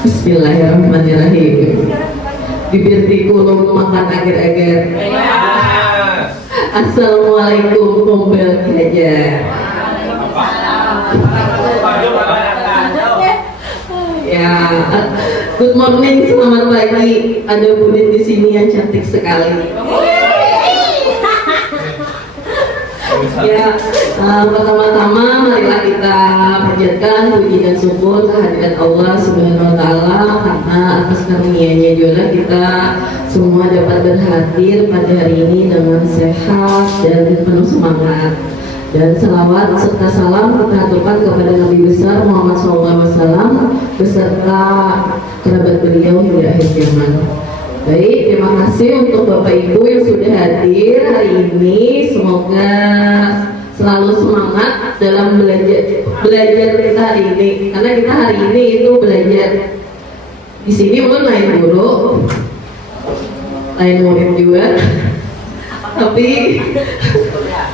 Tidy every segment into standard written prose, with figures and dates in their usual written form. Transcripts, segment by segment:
Bismillahirrahmanirrahim. Bibir kulum makan agar-agar. Assalamualaikum kombel aja. Ya, good morning, selamat pagi. Ada Budin di sini yang cantik sekali. Ya, pertama-tama marilah kita panjatkan puji dan syukur kehadirat Allah Subhanahu wa Ta'ala, karena atas karunia-Nya juga kita semua dapat berhadir pada hari ini dengan sehat dan penuh semangat. Dan selawat serta salam kita aturkan kepada Nabi besar Muhammad SAW beserta kerabat beliau hingga akhir zaman. Baik, terima kasih untuk Bapak Ibu yang sudah hadir hari ini. Semoga selalu semangat dalam belajar kita hari ini. Karena kita hari ini itu belajar di sini mungkin lain guru, lain murid juga, tapi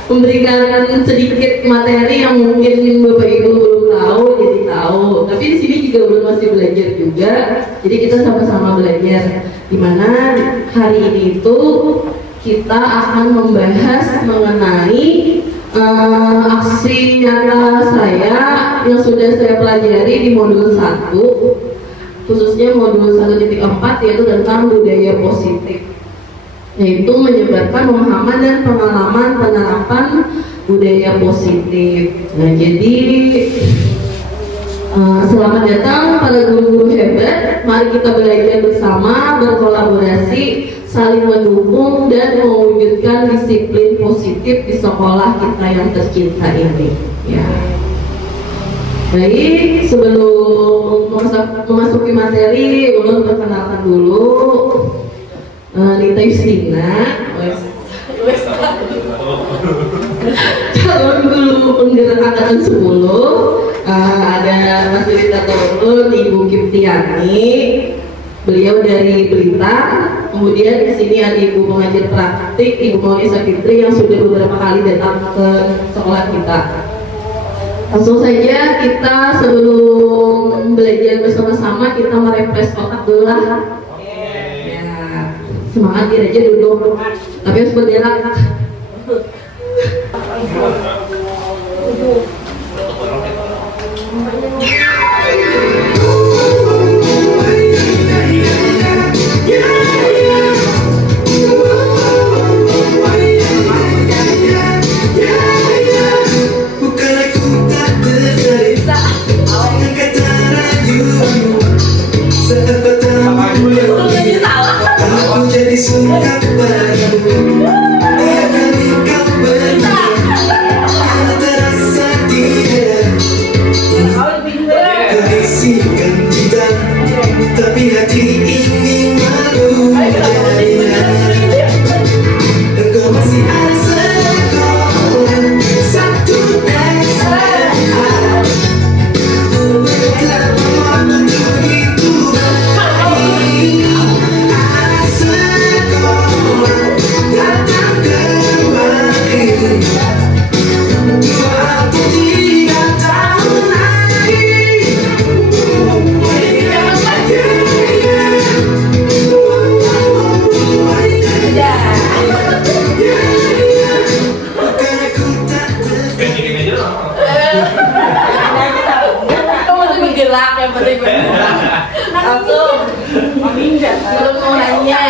memberikan sedikit materi yang mungkin Bapak Ibu belum tahu jadi tahu. Tapi di sini juga belum masih belajar juga. Jadi kita sama-sama belajar. Dimana hari ini itu kita akan membahas mengenai aksi nyata saya yang sudah saya pelajari di modul 1, khususnya modul 1.4, yaitu tentang budaya positif, yaitu menyebarkan pemahaman dan pengalaman penerapan budaya positif. Nah, jadi selamat datang para guru-guru hebat. Mari kita belajar bersama, berkolaborasi, saling mendukung dan mewujudkan disiplin positif di sekolah kita yang tercinta ini. Ya. Baik, sebelum memasuki materi, ulun perkenalkan dulu Nita Yustina, calon guru penggerak angkatan 10. Ada fasilitator ulun Ibu Kiptiani, beliau dari Blitar. Kemudian di sini ada Ibu pengajar praktik Ibu Maulisa Fitri yang sudah beberapa kali datang ke sekolah kita. Langsung saja kita sebelum belajar bersama-sama kita merefresh otak dulu lah. Ya, semangat dia aja duduk, tapi harus bergerak. Tapi hati ini malu. Engkau masih ada sekolah satu SMA. Belajar untuk hidup baik. Ada sekolah datang kembali. 23 tahun lagi. Bergerak yang penting langsung belum mau nanya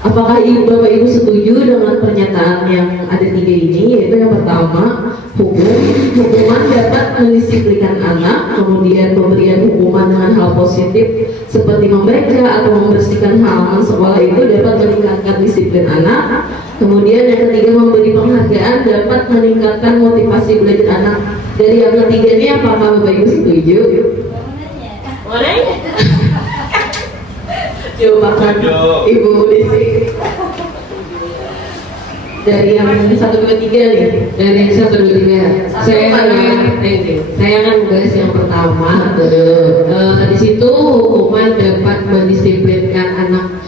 apakah Bapak Ibu setuju dengan pernyataan yang ada 3 ini, yaitu yang pertama hukuman dapat mendisiplinkan anak, kemudian pemberian hukuman dengan hal positif seperti membaca atau membersihkan halaman sekolah itu dapat meningkatkan disiplin anak. Kemudian yang ketiga, memberi penghargaan dapat meningkatkan motivasi belajar anak. Dari yang ketiga ini apakah Bapak Ibu setuju? Mana? Coba Ibu Desi. Dari yang 1, 2, 3 nih. Dari yang 1, 2, 3. Saya akan bahas yang pertama. Di situ hukuman dapat mendisiplinkan anak.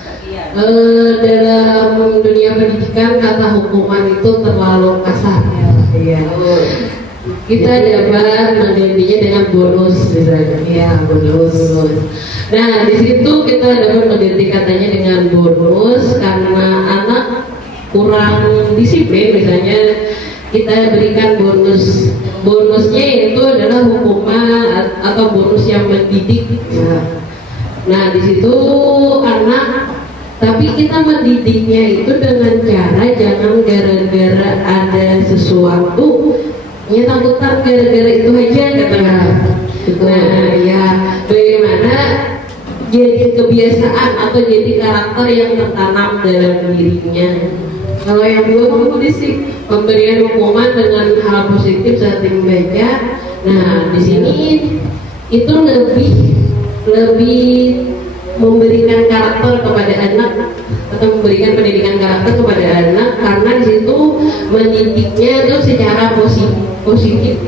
dalam dunia pendidikan kata hukuman itu terlalu kasar. Ya. Kita dapat menggantinya dengan bonus misalnya. Ya, bonus. Nah, di situ kita dapat mengganti katanya dengan bonus karena anak kurang disiplin misalnya kita berikan bonus. Bonusnya itu adalah hukuman atau bonus yang mendidik. Nah, di situ anak, tapi kita mendidiknya itu dengan cara jangan gara-gara ada sesuatu ya takutan gara-gara itu aja katanya. Nah, ya bagaimana jadi kebiasaan atau jadi karakter yang tertanam dalam dirinya. Kalau yang dua sih pemberian hukuman dengan hal positif saat membaca. Nah, di sini itu lebih memberikan karakter kepada anak atau memberikan pendidikan karakter kepada anak karena di situ mendidiknya itu secara positif.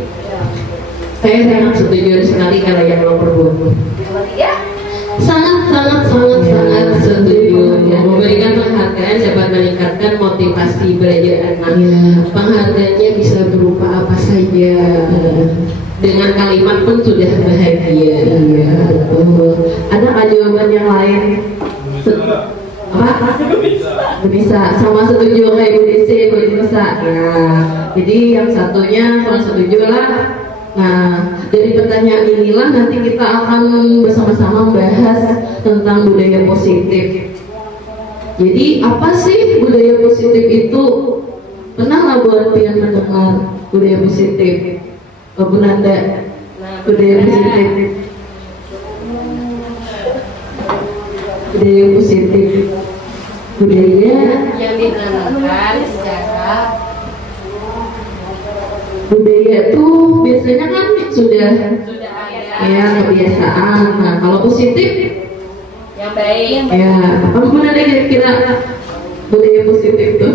Saya sangat setuju sekali kalau yang nomor 2. Sangat setuju. Ya, memberikan penghargaan dapat meningkatkan motivasi belajar anak. Penghargaannya bisa berupa apa saja. Dengan kalimat pun sudah bahagia. Iya, betul. Ada jawaban yang lain? Apa? Bisa. Sama setuju kayak Bu Desi, bisa. Ya. Jadi yang satunya kalau setuju lah. Nah, dari pertanyaan inilah nanti kita akan bersama-sama membahas tentang budaya positif. Jadi apa sih budaya positif itu? Pernah nggak buat pian mendengar budaya positif? Bu Nanda, budaya positif. Budaya positif. Budaya yang ditanamkan secara budaya tuh biasanya kan sudah ada ya kebiasaan. Nah, kalau positif yang baik ya apa ada kira-kira budaya positif tuh?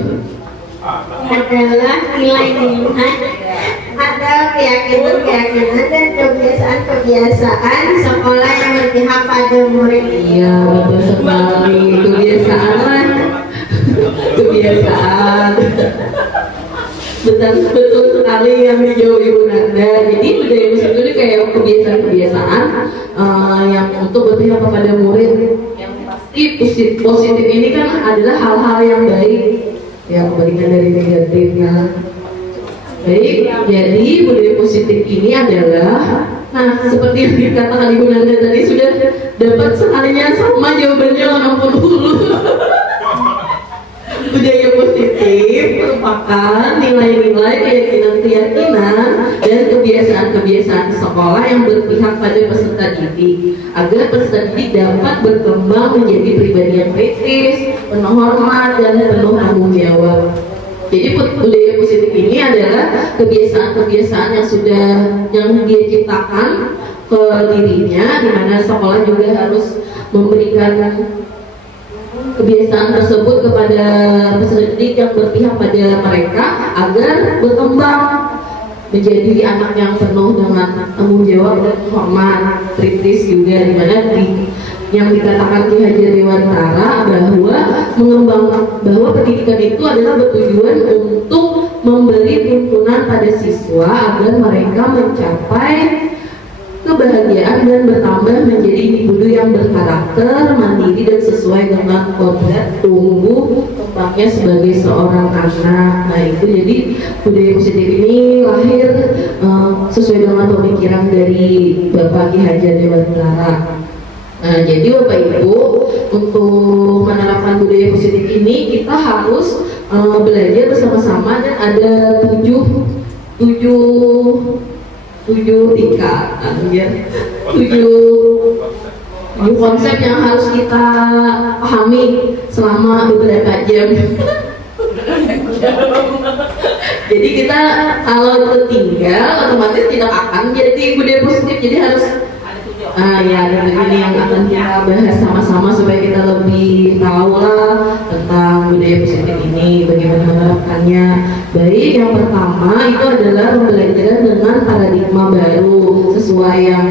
Adalah nilai-nilai, ada keyakinan-keyakinan dan kebiasaan-kebiasaan sekolah yang berpihak pada murid. Iya, betul sekali. Kebiasaan lah. Kebiasaan. Betul sekali yang dijawab Ibu Nanda. Jadi budaya positif itu kayak kebiasaan-kebiasaan yang untuk berpihak kepada murid. Yang pasti positif ini kan adalah hal-hal yang baik, yang kebalikan dari negatifnya. Baik, jadi budaya positif ini adalah, nah seperti yang dikatakan Ibu Nanda tadi sudah dapat sekalinya sama jawabannya 60. Budaya positif merupakan nilai-nilai, keyakinan-keyakinan dan kebiasaan-kebiasaan sekolah yang berpihak pada peserta didik agar peserta didik dapat berkembang menjadi pribadi yang kritis, penuh hormat dan penuh tanggung jawab. Jadi budaya positif ini adalah kebiasaan-kebiasaan yang dia ciptakan ke dirinya, di mana sekolah juga harus memberikan kebiasaan tersebut kepada peserta didik yang berpihak pada mereka agar berkembang menjadi anak yang penuh dengan tanggung jawab dan hormat, kritis juga, di mana yang dikatakan Ki Hajar Dewantara bahwa pendidikan itu adalah bertujuan untuk memberi tuntunan pada siswa agar mereka mencapai kebahagiaan dan bertambah menjadi individu yang berkarakter, mandiri dan sesuai dengan kodrat tumbuh kembangnya sebagai seorang anak. Nah itu jadi budaya positif ini lahir sesuai dengan pemikiran dari Bapak Ki Hajar Dewantara. Nah jadi Bapak Ibu, untuk menerapkan budaya positif ini kita harus belajar bersama-sama dan ada tujuh konsep yang harus kita pahami selama beberapa jam. Jadi kita kalau tertinggal otomatis tidak akan jadi budaya positif. Jadi harus ya ada ini yang akan kita bahas sama-sama supaya kita lebih tahu lah tentang budaya positif ini, bagaimana menerapkannya. Baik, yang pertama itu adalah pembelajaran dengan paradigma baru sesuai yang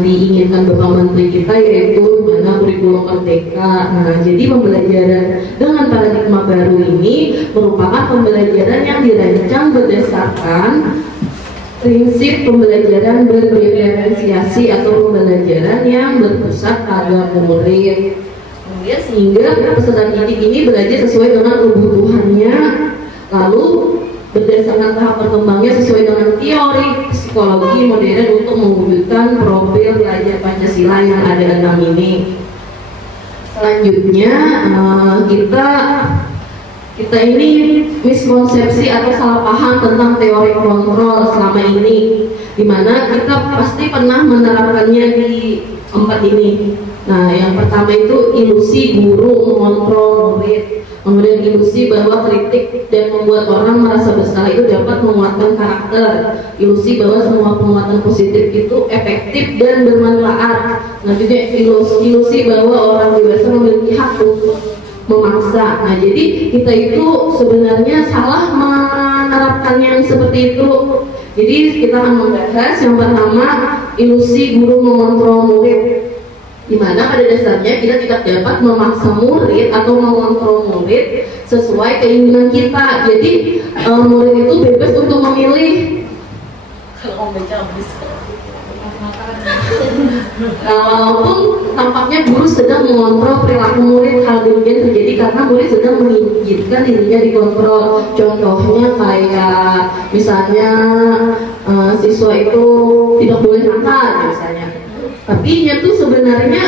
diinginkan Bapak Menteri kita, yaitu mana kurikulum merdeka. Nah, jadi pembelajaran dengan paradigma baru ini merupakan pembelajaran yang dirancang berdasarkan prinsip pembelajaran berdiferensiasi atau pembelajaran yang berpusat pada murid. Kemudian sehingga peserta didik ini belajar sesuai dengan kebutuhannya, lalu berdasarkan tahap berkembangnya sesuai dengan teori psikologi modern untuk mewujudkan profil pelajar Pancasila yang ada dalam ini. Selanjutnya kita ini miskonsepsi atau salah paham tentang teori kontrol selama ini, dimana kita pasti pernah menerapkannya di 4 ini. Nah, yang pertama itu ilusi guru mengontrol murid, kemudian ilusi bahwa kritik dan membuat orang merasa bersalah itu dapat menguatkan karakter, ilusi bahwa semua penguatan positif itu efektif dan bermanfaat. Nah, juga ilusi bahwa orang dewasa memiliki hak untuk memaksa. Nah, jadi kita itu sebenarnya salah menerapkan yang seperti itu. Jadi kita akan membahas yang pertama ilusi guru mengontrol murid, di mana pada dasarnya kita tidak dapat memaksa murid atau mengontrol murid sesuai keinginan kita. Jadi murid itu bebas untuk memilih. Walaupun tampaknya guru sedang mengontrol perilaku murid, hal demikian terjadi karena murid sedang menginginkan dirinya dikontrol. Contohnya kayak misalnya siswa itu tidak boleh nakal misalnya, tapi nya tuh sebenarnya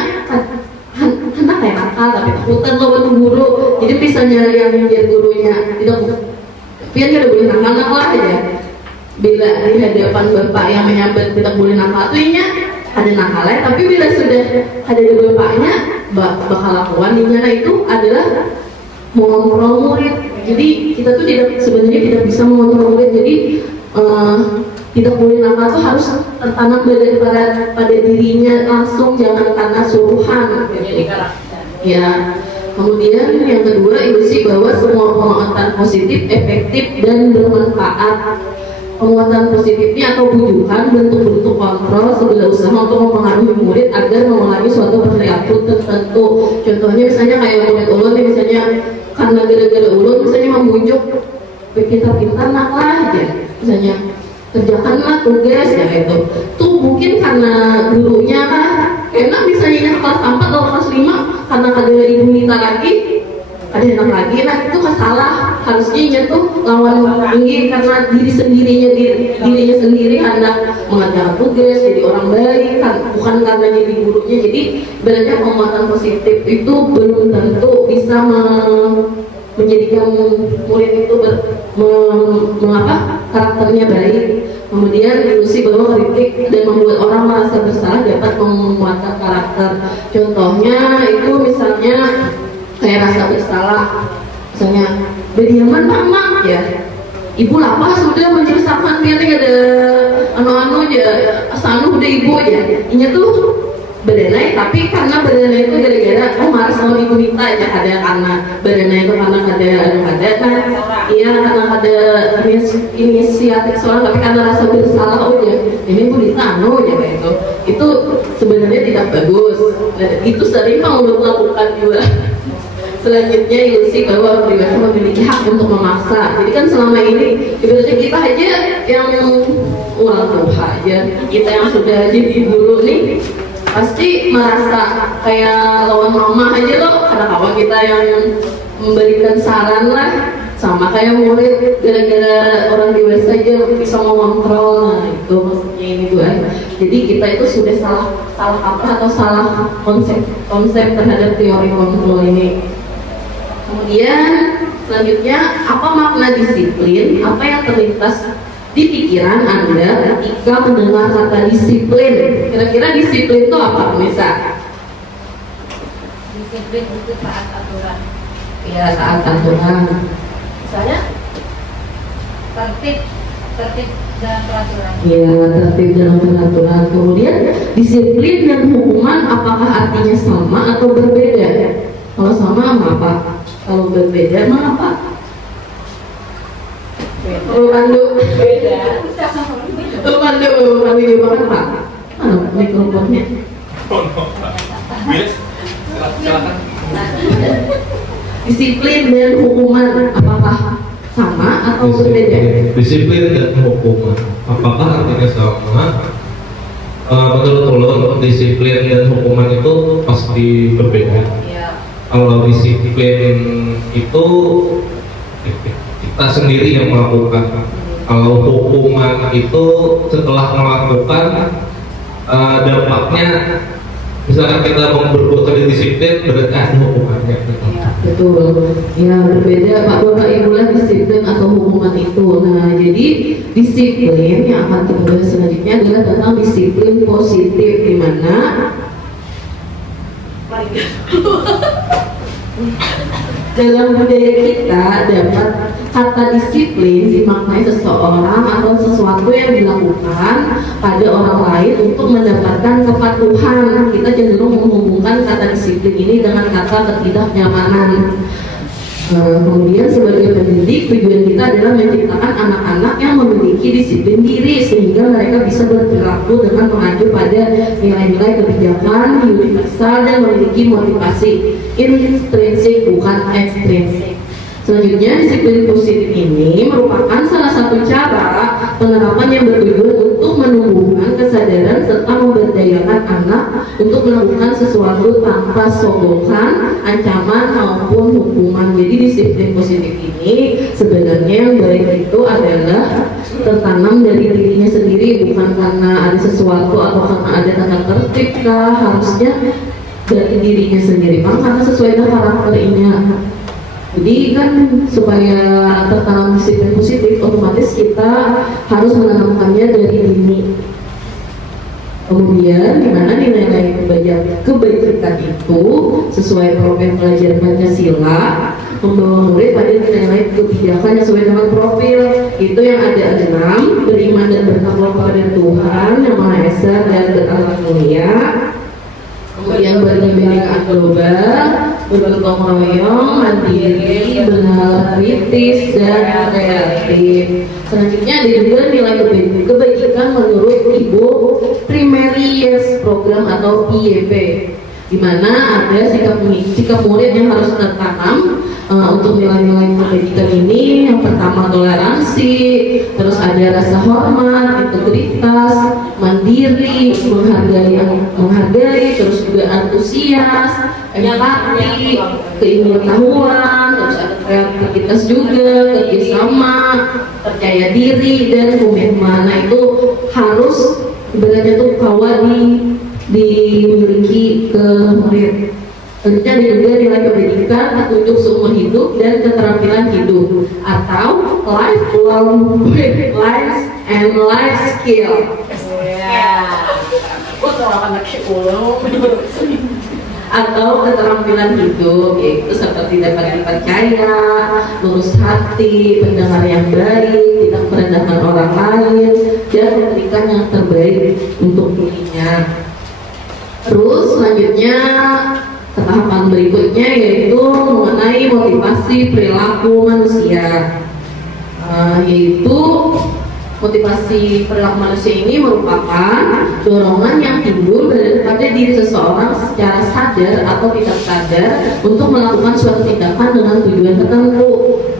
anak kayak nakal tapi takutan lawan guru. Jadi misalnya yang menjadi gurunya tidak, dia tidak boleh nakal aja. Bila di hadapan bapak yang menyambat tidak boleh nakal, tuhnya ada nakalnya, tapi bila sudah ada di bapaknya bakal lakukan dimana itu adalah mengontrol murid. Jadi kita tuh sebenarnya tidak bisa mengontrol murid. Jadi tidak boleh nakal tuh harus tertanam pada dirinya langsung, jangan karena suruhan. Jadi ya. Kemudian yang kedua ilusi bahwa semua penguatan positif efektif dan bermanfaat. Penguatan positifnya atau bujukan bentuk-bentuk kontrol segala usaha untuk mempengaruhi murid agar mempengaruhi suatu perilaku tertentu. Contohnya misalnya kayak murid ulun, misalnya karena gara-gara ulun misalnya membujuk pintar-pintar naklah aja, misalnya kerjakanlah tugas ya itu. Tuh mungkin karena gurunya lah enak, misalnya kelas 4 atau kelas 5 karena ada ibu minta lagi, ada enak lagi, nah itu salah. Harusnya tuh lawan ini karena dirinya sendiri karena mengerjakan tugas jadi orang baik kan, bukan karena jadi gurunya. Jadi sebenarnya penguatan positif itu belum tentu bisa menjadikan murid itu karakternya baik. Kemudian ilusi bahwa kritik dan membuat orang merasa bersalah dapat menguatkan karakter. Contohnya itu misalnya kayak rasa bersalah, misalnya berdiaman mak ya, ibu lapar sudah menceritakan dia ada anu aja asanu udah ibu aja ini tuh berenai, tapi karena berenai itu gara-gara marah sama ibu minta aja, ada karena berenai itu karena ada kan iya karena ada inisiatif soal, tapi karena rasa bersalah ya ini bu ditanu aja kayak itu sebenarnya tidak bagus. Dan itu sering melakukan juga. Selanjutnya ilusi bahwa pribadi memiliki hak untuk memaksa. Jadi kan selama ini ibaratnya kita aja yang orang tua aja, kita yang sudah jadi guru nih pasti merasa kayak lawan mama aja loh, ada kawan kita yang memberikan saran lah, sama kayak murid gara-gara orang dewasa aja bisa mengontrol. Nah itu maksudnya ini tuh jadi kita itu sudah salah apa atau salah konsep terhadap teori kontrol ini. Kemudian selanjutnya apa makna disiplin? Apa yang terlintas di pikiran Anda ketika mendengar kata disiplin? Kira-kira disiplin itu apa, Nisa? Disiplin itu taat aturan. Iya, taat aturan. Misalnya tertib dalam peraturan. Iya, tertib dalam peraturan. Kemudian disiplin dan hukuman apakah artinya sama atau berbeda? Kalau sama apa? Kalau berbeda mah apa? Beda. Pandu gimana Pak? mana mikrofonnya? Silakan. Disiplin dan hukuman apakah sama atau berbeda? Disiplin dan hukuman apakah artinya sama? Menurut ulun disiplin dan hukuman itu pasti berbeda. Iya. Kalau disiplin itu kita sendiri yang melakukan. Kalau hukuman itu setelah melakukan dampaknya, misalkan kita mau berbuat tidak disiplin berarti ada hukumannya. Gitu. Betul, ya berbeda Pak Bapak Ibu lah disiplin atau hukuman itu. Nah jadi disiplin yang akan kita bahas selanjutnya adalah tentang disiplin positif, di mana dalam budaya kita dapat kata disiplin dimaknai seseorang atau sesuatu yang dilakukan pada orang lain untuk mendapatkan kepatuhan. Kita cenderung menghubungkan kata disiplin ini dengan kata ketidaknyamanan. Kemudian sebagai pendidik, tujuan kita adalah menciptakan anak-anak yang memiliki disiplin diri sehingga mereka bisa berperilaku dengan mengacu pada nilai-nilai kebijakan universal dan memiliki motivasi intrinsik bukan ekstrinsik. Selanjutnya, disiplin positif ini merupakan salah satu cara penerapan yang bertujuan untuk menumbuhkan kesadaran serta memberdayakan anak untuk melakukan sesuatu tanpa sogokan, ancaman maupun hukuman. Jadi disiplin positif ini sebenarnya yang baik itu adalah tertanam dari dirinya sendiri, bukan karena ada sesuatu atau karena ada tata tertib kah, harusnya dari dirinya sendiri, karena sesuai dengan karakternya. Jadi kan supaya tertanam disiplin positif, otomatis kita harus menanamkannya dari dini. Kemudian dimana nilai-nilai kebajikan itu sesuai program pelajaran Pancasila membawa murid pada nilai-nilai kebijakan yang sesuai dengan profil. Itu yang ada 6: beriman dan bertakwa kepada Tuhan Yang Maha Esa dan berakhlak mulia. Kemudian berkebinekaan global, bergotong royong, mandiri, benar kritis, dan kreatif. Selanjutnya ada juga nilai kebajikan menurut Ibu Primary Years Program atau PYP, di mana ada sikap murid yang harus tertanam untuk nilai-nilai kebajikan ini. Yang pertama toleransi, terus ada rasa hormat, integritas, mandiri, menghargai, terus juga antusias, empati, keingin-tahuan, terus ada kreativitas juga, kerjasama, percaya diri, dan komitmen. Nah itu harus ibaratnya tuh dimiliki ke murid. Selanjutnya ada juga nilai pendidikan, petunjuk seumur hidup, dan keterampilan hidup atau lifelong life and life skill. Atau keterampilan hidup, yaitu seperti dapat dipercaya, lurus hati, pendengar yang baik, tidak merendahkan orang lain, dan memberikan yang terbaik untuk dirinya. Terus selanjutnya tahapan berikutnya yaitu mengenai motivasi perilaku manusia, yaitu motivasi perilaku manusia ini merupakan dorongan yang timbul pada diri seseorang secara sadar atau tidak sadar untuk melakukan suatu tindakan dengan tujuan tertentu.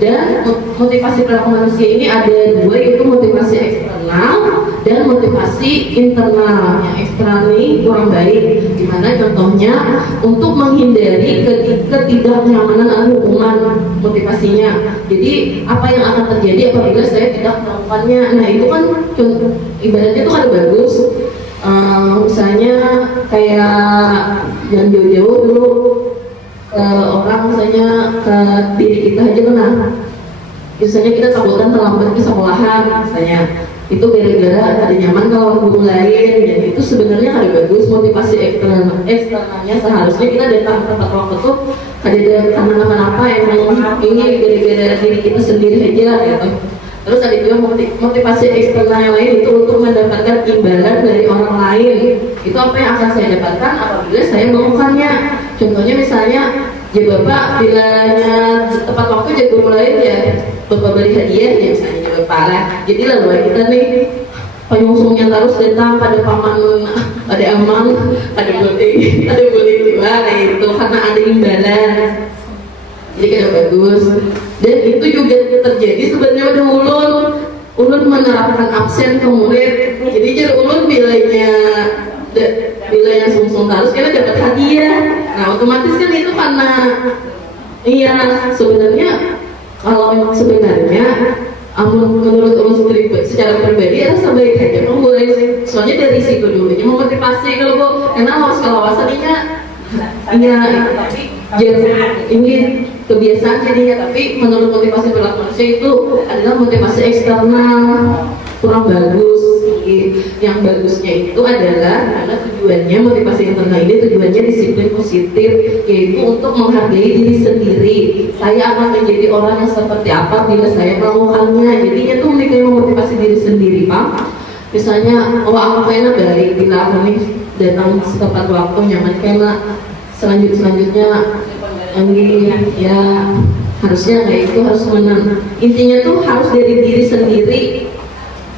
Dan motivasi perilaku manusia ini ada dua, yaitu motivasi eksternal dan motivasi internal. Yang eksternal ini kurang baik, dimana contohnya untuk menghindari ketidaknyamanan atau hukuman motivasinya. Jadi apa yang akan terjadi apabila saya tidak melakukannya? Nah itu kan ibaratnya itu ada bagus. Misalnya kayak yang jauh-jauh dulu orang misalnya ke diri kita aja kena. Misalnya kita takutan terlambat ke sekolahan misalnya, itu gara-gara ada nyaman kalau guru lain, dan itu sebenarnya ada bagus motivasi eksternalnya. Seharusnya kita datang ke tempat waktu itu ada kenapa-napa yang ingin gara-gara diri kita sendiri aja gitu. Terus ada juga motivasi eksternal yang lain, itu untuk mendapatkan imbalan dari orang lain. Itu apa yang akan saya dapatkan apabila saya melakukannya. Contohnya misalnya, ya Bapak bilanya tepat waktu jago lain ya Bapak beri hadiah ya misalnya ya Bapak lah. Jadi lah buat kita nih penyusungnya terus datang pada paman, pada amang, ada boleh juga kayak itu karena ada imbalan. Jadi kada bagus. Dan itu juga terjadi sebenarnya udah ulun menerapkan absen ke murid. Jadi jadi ulun bilanya sungsung terus kita dapat hadiah. Nah otomatis kan itu karena iya sebenarnya kalau sebenarnya menurut ulun secara pribadi rasa baik aja kamu boleh, soalnya dari situ dulu memotivasi kalau bu karena harus kelawasan iya ini kebiasaan jadinya, tapi menurut motivasi perilaku manusia itu adalah motivasi eksternal kurang bagus. Yang bagusnya itu adalah karena tujuannya motivasi internal ini tujuannya disiplin positif, yaitu untuk menghargai diri sendiri. Saya akan menjadi orang yang seperti apa bila saya melakukannya. Jadinya tuh mereka yang memotivasi diri sendiri, Pak. Misalnya, aku kayaknya baik bila aku nih datang tepat waktu nyaman kayaknya selanjutnya ya harusnya kayak itu harus menang. Intinya tuh harus dari diri sendiri.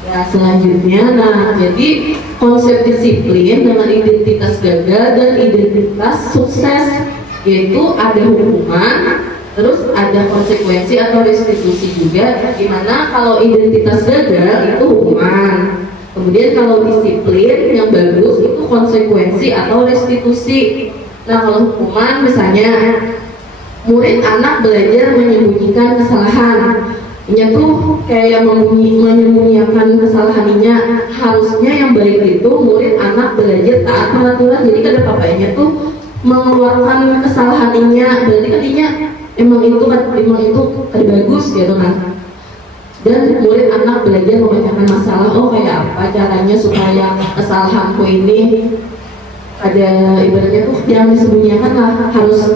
Ya, selanjutnya, nah jadi konsep disiplin dengan identitas gagal dan identitas sukses, yaitu ada hukuman, terus ada konsekuensi atau restitusi juga. Dimana kalau identitas gagal itu hukuman, kemudian kalau disiplin yang bagus itu konsekuensi atau restitusi. Nah kalau hukuman misalnya murid anak belajar menyembunyikan kesalahan. Ini tuh kayak menyembunyikan kesalahannya. Harusnya yang baik itu murid anak belajar taat peraturan. Jadi kada papanya tuh mengeluarkan kesalahannya. Berarti katanya emang itu kada bagus gitu kan. Dan murid anak belajar memecahkan masalah. Oh kayak apa caranya supaya kesalahanku ini ada ibaratnya tuh yang disembunyikan lah harus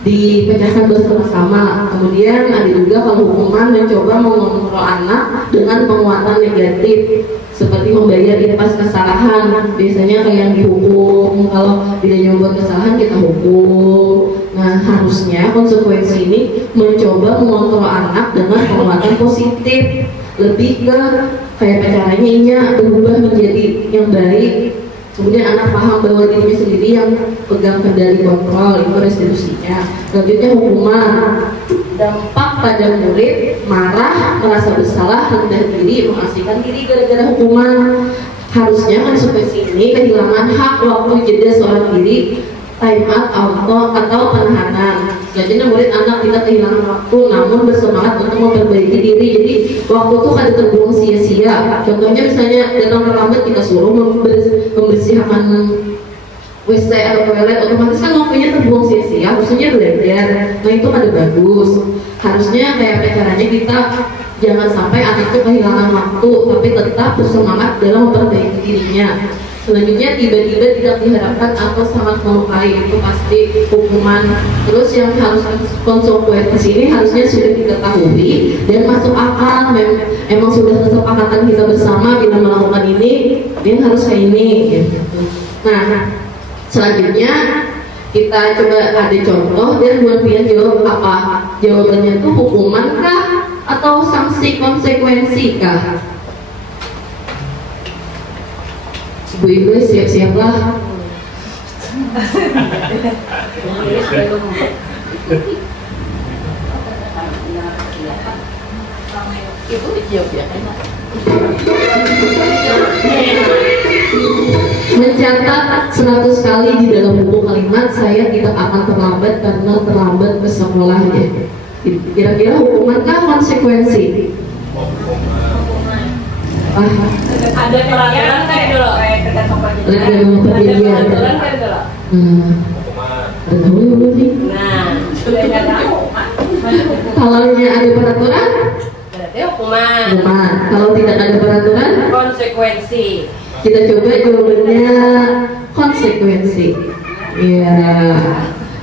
dipecahkan bersama-sama. Kemudian ada juga kalau hukuman mencoba mengontrol anak dengan penguatan negatif seperti membayar impas kesalahan. Biasanya kayak yang dihukum kalau tidak membuat kesalahan kita hukum. Nah harusnya konsekuensi ini mencoba mengontrol anak dengan penguatan positif, lebih ke kayak caranya berubah menjadi yang baik. Kemudian anak paham bahwa dirinya sendiri yang pegang kendali kontrol, itu restitusinya. Selanjutnya hukuman, dampak pada murid marah, merasa bersalah, rendah diri, mengasihkan diri gara-gara hukuman. Harusnya konsekuensi ini kehilangan hak waktu jeda seorang diri, time out atau penahanan. Selanjutnya murid anak tidak kehilangan waktu namun bersemangat untuk memperbaiki diri. Jadi waktu itu kada terbuang sia-sia. Contohnya misalnya datang terlambat kita suruh membersihkan WC atau toilet, otomatis kan waktunya terbuang sia-sia. Harusnya belajar. Nah itu kada bagus. Harusnya kayak caranya kita jangan sampai anak itu kehilangan waktu tapi tetap bersemangat dalam memperbaiki dirinya. Selanjutnya tiba-tiba tidak diharapkan atau sangat melukai, itu pasti hukuman. Terus yang harus konsekuensi ini harusnya sudah diketahui dan masuk akal. Emang sudah kesepakatan kita bersama bila melakukan ini harus kayak ini gitu. Nah selanjutnya kita coba ada contoh dan buat kalian jawab apa. Jawabannya itu hukuman kah atau sanksi konsekuensi kah? Ibu-ibu siap-siaplah. Ibu jawab ya. Mencatat 100 kali di dalam buku kalimat saya tidak akan terlambat karena terlambat ke sekolahnya. Kira-kira hukuman kah konsekuensi? Ada peraturan kayak dulu Tergantung perjanjian. Nah, sudah nggak tahu. Kalau ada peraturan, Berarti hukuman. Kalau tidak ada peraturan, Konsekuensi. kita coba jawabannya konsekuensi. Ya,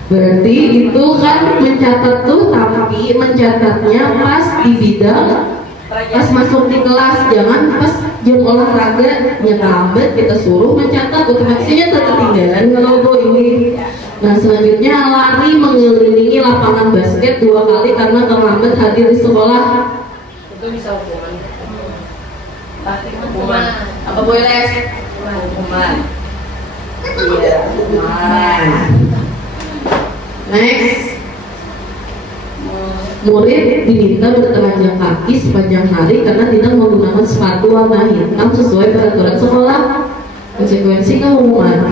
berarti itu kan mencatat tuh, tapi mencatatnya pas di bidang pas masuk di kelas, jangan pas jam olahraga terlambat kita suruh mencatat, otomatisnya ketinggalan kalau ini. Nah selanjutnya lari mengelilingi lapangan basket 2 kali karena terlambat hadir di sekolah. Itu bisa hukuman. Pasti hukuman. Apa boleh? Hukuman. Iya, hukuman. Next. Murid diminta bertelanjang kaki sepanjang hari karena tidak menggunakan sepatu warna hitam sesuai peraturan sekolah. Konsekuensi ke hukuman.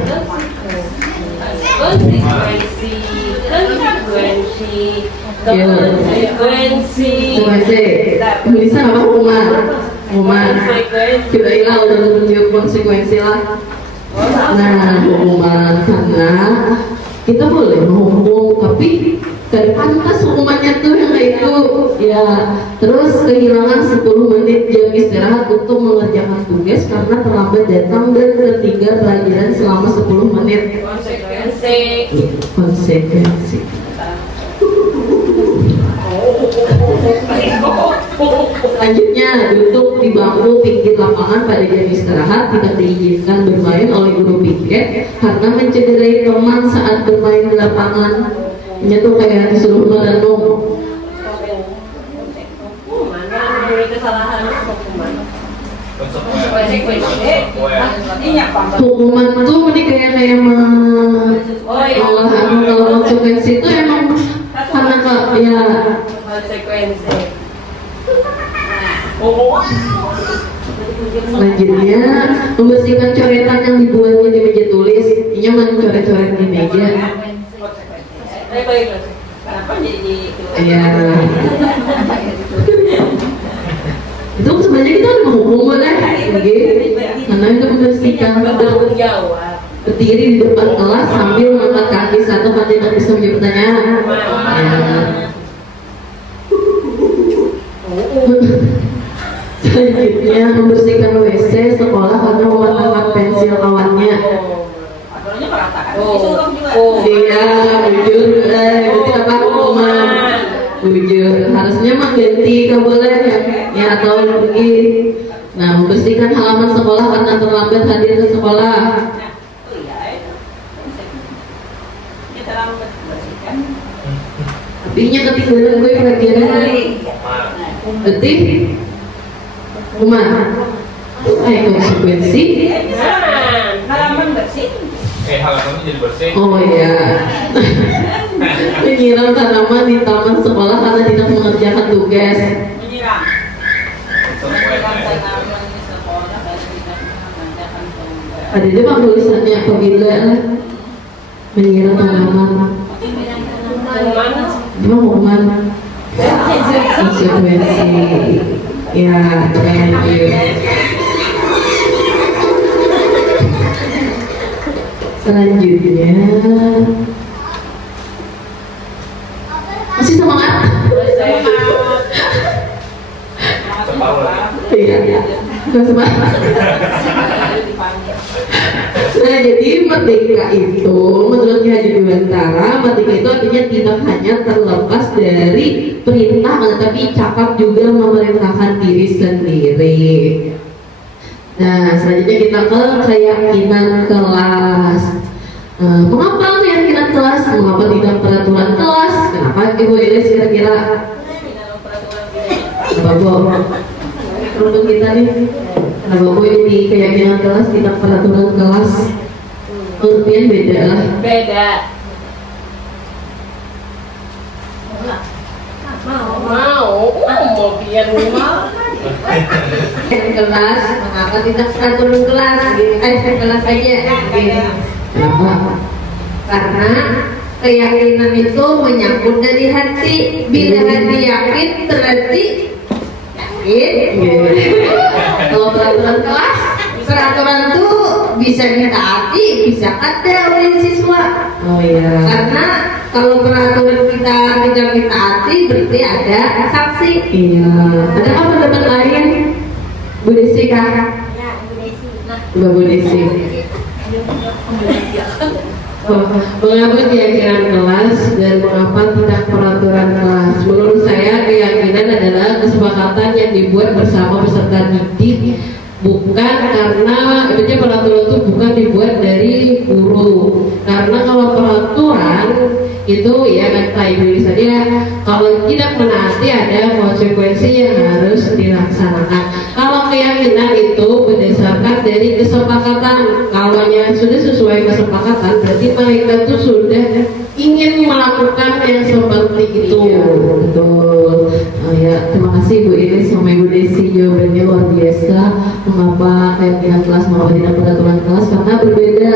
Konsekuensi. Bisa apa hukuman? Hukuman. Kita ilah udah menunjuk konsekuensi lah. Nah, hukuman karena kita boleh menghukum, tapi gak pantas hukumannya tuh yang kayak itu ya. Terus kehilangan 10 menit jam istirahat untuk mengerjakan tugas karena terlambat datang dan tertinggal pelajaran selama 10 menit. Konsekuensi. Selanjutnya, duduk di bangku pinggir lapangan pada jam istirahat tidak diizinkan bermain oleh guru piket karena mencederai teman saat bermain di lapangan. Ini tuh kayak disuruh merenung. Hukuman tuh ini kayak Allah, kalau konsekuensi itu emang karena ya konsekuensi. Selanjutnya, membersihkan coretan yang dibuatnya di meja tulis. Ini mencoret-coret di meja. Kenapa jadi Ya. Itu sebenarnya kita udah menghukum boleh, karena itu membersihkan. bertanggung jawab? Berdiri di depan kelas sambil mengangkat kaki satu kan tidak bisa menjawab pertanyaan. Ya. Selanjutnya, membersihkan WC sekolah karena mematahkan pensil kawannya. Aturannya berantakan. Iya, bujur, berarti apa hukuman? Bujur, harusnya mah ganti, gak boleh ya atau pergi. Nah, membersihkan halaman sekolah karena terlambat hadir ke sekolah. Tapinya ketinggalan gue pelajaran. Berarti hukuman. Konsekuensi. Halaman bersih. Halamannya jadi bersih. Oh iya. Menyiram tanaman di taman sekolah karena tidak mengerjakan tugas. Menyiram. Ada juga tulisannya apabila menyiram tanaman. Cuma hukuman. Konsekuensi. Ya, thank you. Selanjutnya, masih semangat? Iya, nggak semangat. Nah, jadi merdeka itu menurut Ki Haji Dewantara, merdeka itu artinya tidak hanya terlepas dari perintah, tetapi cakap juga memerintahkan diri sendiri. Nah, selanjutnya kita ke keyakinan kelas. Mengapa keyakinan kelas? Mengapa tidak peraturan kelas? Kenapa Ibu Elis kira-kira? Bapak, mikrofon kita nih. Nah, Bapak ini keyakinan kelas tidak peraturan kelas. Pengertian beda lah. Beda. Mau biar rumah. Kelas, mengapa tidak peraturan kelas? Kelas aja. Kenapa? Karena keyakinan itu menyangkut dari hati. Bila hati yakin, berarti yakin. Kalau peraturan kelas, peraturan itu bisa ditaati, bisa ada oleh siswa. Oh iya. Karena kalau peraturan kita tidak ditaati, berarti ada sanksi. Iya. Ada apa pendapat lain? Bu Desi kak? Bu Desi. Mengapa keyakinan kelas dan mengapa tidak peraturan kelas? Menurut saya keyakinan adalah kesepakatan yang dibuat bersama peserta didik, bukan karena itu peraturan itu bukan dibuat dari guru. Karena kalau peraturan itu ya kata Ibu saja, kalau tidak menaati ada konsekuensi. konsekuensi yang harus dilaksanakan. Kalau keyakinan itu berdasarkan dari kesepakatan, kalaunya sudah sesuai kesepakatan, berarti mereka itu sudah ingin melakukan yang seperti itu. Betul. Ya, terima kasih Bu Iris sama Ibu Desi, jawabannya luar biasa. Mengapa keyakinan kelas mengapa tidak peraturan kelas? Karena berbeda.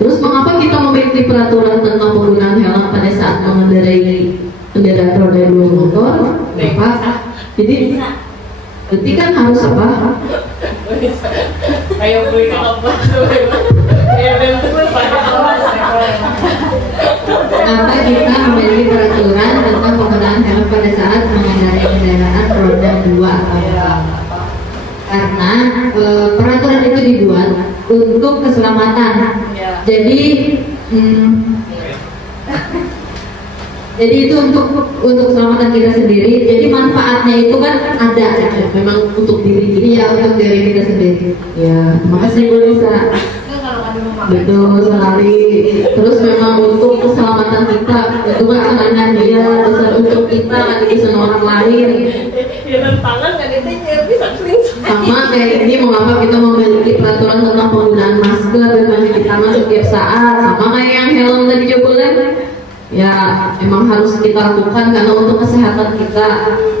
Terus mengapa kita memiliki peraturan tentang penggunaan helm pada saat mengendarai kendaraan roda 2 motor? Kenapa? Jadi berarti kan harus apa? Ayo beli apa tuh? Ya betul pada awas. Kenapa kita memiliki peraturan tentang penggunaan helm pada saat mengendarai kendaraan roda 2 atau motor? Karena peraturan itu dibuat untuk keselamatan. Ya. Jadi jadi itu untuk keselamatan kita sendiri. Jadi manfaatnya itu kan ada, memang untuk diri kita, ya, untuk diri kita sendiri. Ya, terima kasih Bu Lisa. Betul sekali. Terus memang untuk keselamatan kita, untuk keamanan dia, besar untuk kita, kan bisa orang lain. Ya dan tangan kan itu bisa selingkuh. Sama kayak ini, mengapa kita memiliki peraturan tentang penggunaan masker dan mencuci tangan setiap saat, sama kayak yang helm tadi Jokolen. Ya, emang harus kita lakukan karena untuk kesehatan kita.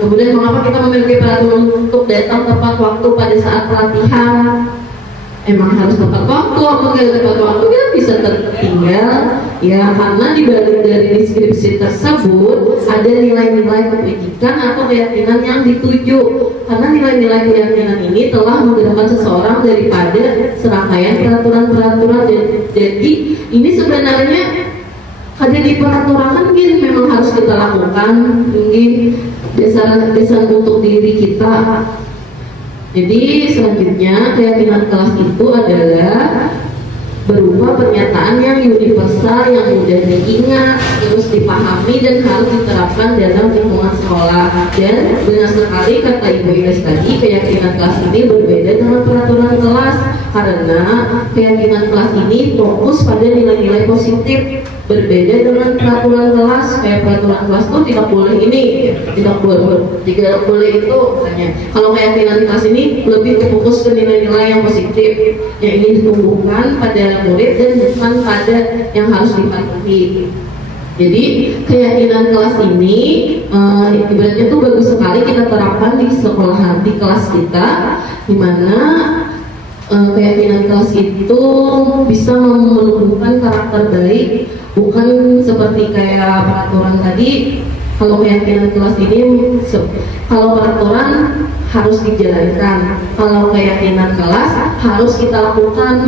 Kemudian mengapa kita memiliki peraturan untuk datang tepat waktu pada saat pelatihan? Emang harus tepat waktu, atau tidak tepat waktu kan bisa tertinggal. Ya, karena di balik dari deskripsi tersebut ada nilai-nilai pendidikan atau keyakinan yang dituju. Karena nilai-nilai keyakinan ini telah menggerakkan seseorang daripada serangkaian peraturan-peraturan. Jadi ini sebenarnya ada di peraturan gini memang harus kita lakukan, ini dasar untuk diri kita. Jadi selanjutnya keyakinan kelas itu adalah berupa pernyataan yang universal, yang mudah diingat, terus dipahami dan harus diterapkan dalam lingkungan sekolah. Dan benar sekali kata Ibu Ines tadi, keyakinan kelas ini berbeda dengan peraturan kelas karena keyakinan kelas ini fokus pada nilai-nilai positif. Berbeda dengan peraturan kelas, kayak peraturan kelas tuh tidak boleh ini, tidak boleh itu katanya. Kalau keyakinan kelas ini lebih fokus ke nilai-nilai yang positif yang ingin ditumbuhkan pada murid dan bukan pada yang harus dipatuhi. Jadi keyakinan kelas ini ibaratnya tuh bagus sekali kita terapkan di sekolahan, di kelas kita, dimana keyakinan kelas itu bisa menumbuhkan karakter baik, bukan seperti kayak peraturan tadi. Kalau keyakinan kelas ini, kalau peraturan harus dijalankan, kalau keyakinan kelas harus kita lakukan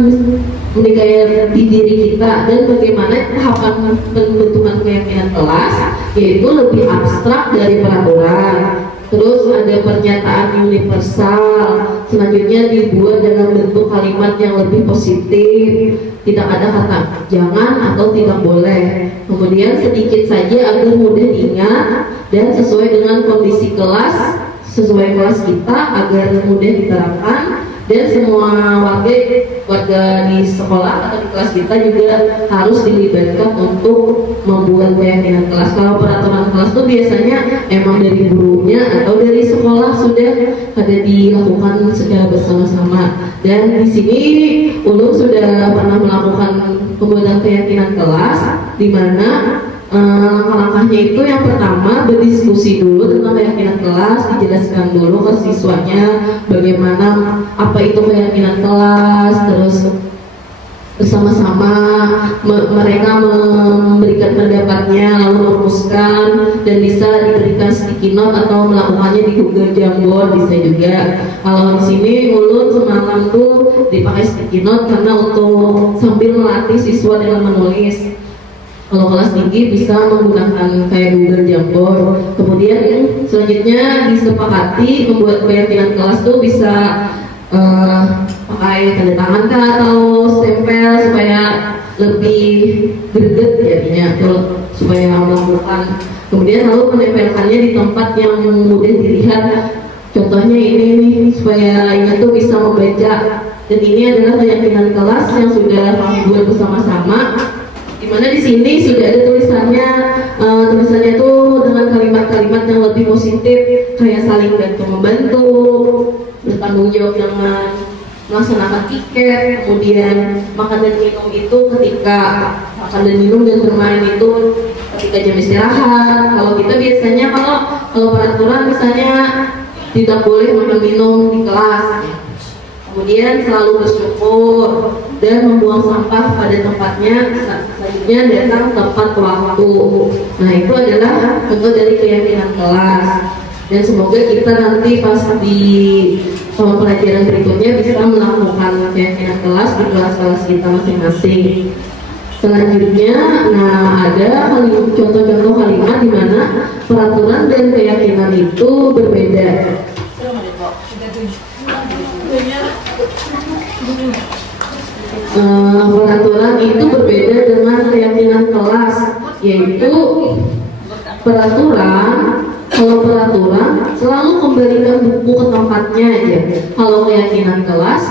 kayak di diri kita. Dan bagaimana tahapan pembentukan keyakinan kelas, yaitu lebih abstrak dari peraturan. Terus ada pernyataan universal, selanjutnya dibuat dalam bentuk kalimat yang lebih positif, tidak ada kata jangan atau tidak boleh. Kemudian sedikit saja agar mudah diingat dan sesuai dengan kondisi kelas, sesuai kelas kita agar mudah diterapkan. Dan semua warga di sekolah atau di kelas kita juga harus dilibatkan untuk membuat keyakinan kelas. Kalau peraturan kelas itu biasanya emang dari gurunya atau dari sekolah sudah ada dilakukan secara bersama-sama. Dan di sini Ulum sudah pernah melakukan pembuatan keyakinan kelas, di mana langkah-langkahnya itu yang pertama berdiskusi dulu tentang keyakinan kelas, dijelaskan dulu ke siswanya bagaimana apa itu keyakinan kelas, terus bersama-sama mereka memberikan pendapatnya lalu merumuskan dan bisa diberikan sticky note atau melakukannya di Google Jamboard bisa juga. Kalau di sini Ulun semalam tuh dipakai sticky note karena untuk sambil melatih siswa dengan menulis. Kalau kelas tinggi bisa menggunakan kayak Google Jamboard. Kemudian selanjutnya disepakati membuat keyakinan kelas tuh bisa pakai tanda tangan kah atau stempel supaya lebih greget jadinya tuh, supaya melakukan. Kemudian lalu menempelkannya di tempat yang mudah dilihat. Contohnya ini nih, supaya ini tuh bisa membaca. Dan ini adalah keyakinan kelas yang sudah kami buat bersama-sama. Dimana di sini sudah ada tulisannya, tulisannya itu dengan kalimat kalimat yang lebih positif kayak saling bantu membantu, bertanggung jawab dengan melaksanakan tiket, kemudian makan dan minum itu ketika makan dan minum dan bermain itu ketika jam istirahat. Kalau kita biasanya kalau peraturan misalnya tidak boleh makan minum di kelas, kemudian selalu bersyukur dan membuang sampah pada tempatnya, selanjutnya datang tepat waktu. Nah, itu adalah bentuk dari keyakinan kelas. Dan semoga kita nanti pas di pelajaran berikutnya bisa melakukan keyakinan kelas di kelas-kelas kita masing-masing. Selanjutnya, nah ada contoh-contoh kalimat di mana peraturan dan keyakinan itu berbeda. Peraturan itu berbeda dengan keyakinan kelas, yaitu kalau peraturan selalu kembalikan buku ke tempatnya aja. Kalau keyakinan kelas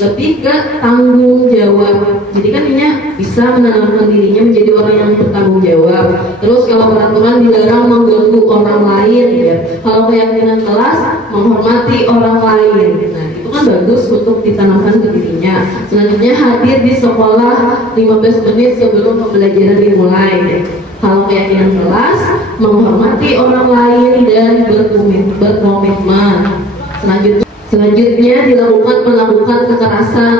lebih ke tanggung jawab. Jadi kan ini bisa menanamkan dirinya menjadi orang yang bertanggung jawab. Terus kalau peraturan dilarang mengganggu orang lain, ya. Kalau keyakinan kelas menghormati orang lain. Nah, itu kan bagus untuk ditanamkan ke dirinya. Selanjutnya hadir di sekolah 15 menit sebelum pembelajaran dimulai. Ya. Kalau keyakinan kelas menghormati orang lain dan berkomitmen. Selanjutnya melakukan kekerasan.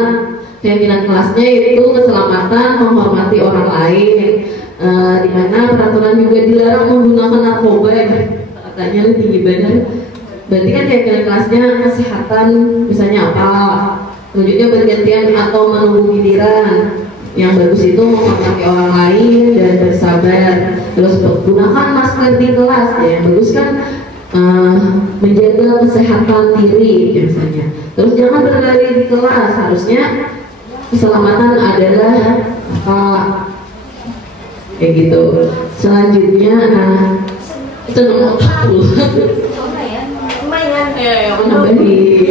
Keyakinan kelasnya itu keselamatan, menghormati orang lain. Di mana peraturan juga dilarang menggunakan narkoba. Katanya lebih tinggi badan. Berarti kan keyakinan kelasnya kesehatan, misalnya apa? Selanjutnya bergantian atau menunggu giliran. Yang bagus itu menghormati orang lain dan bersabar. Terus gunakan masker di kelas. Ya, yang bagus kan menjaga kesehatan diri misalnya. Terus jangan berlari di kelas. Harusnya keselamatan adalah apa? Kayak gitu. Selanjutnya, itu nomor 40. Ya, Nambahi.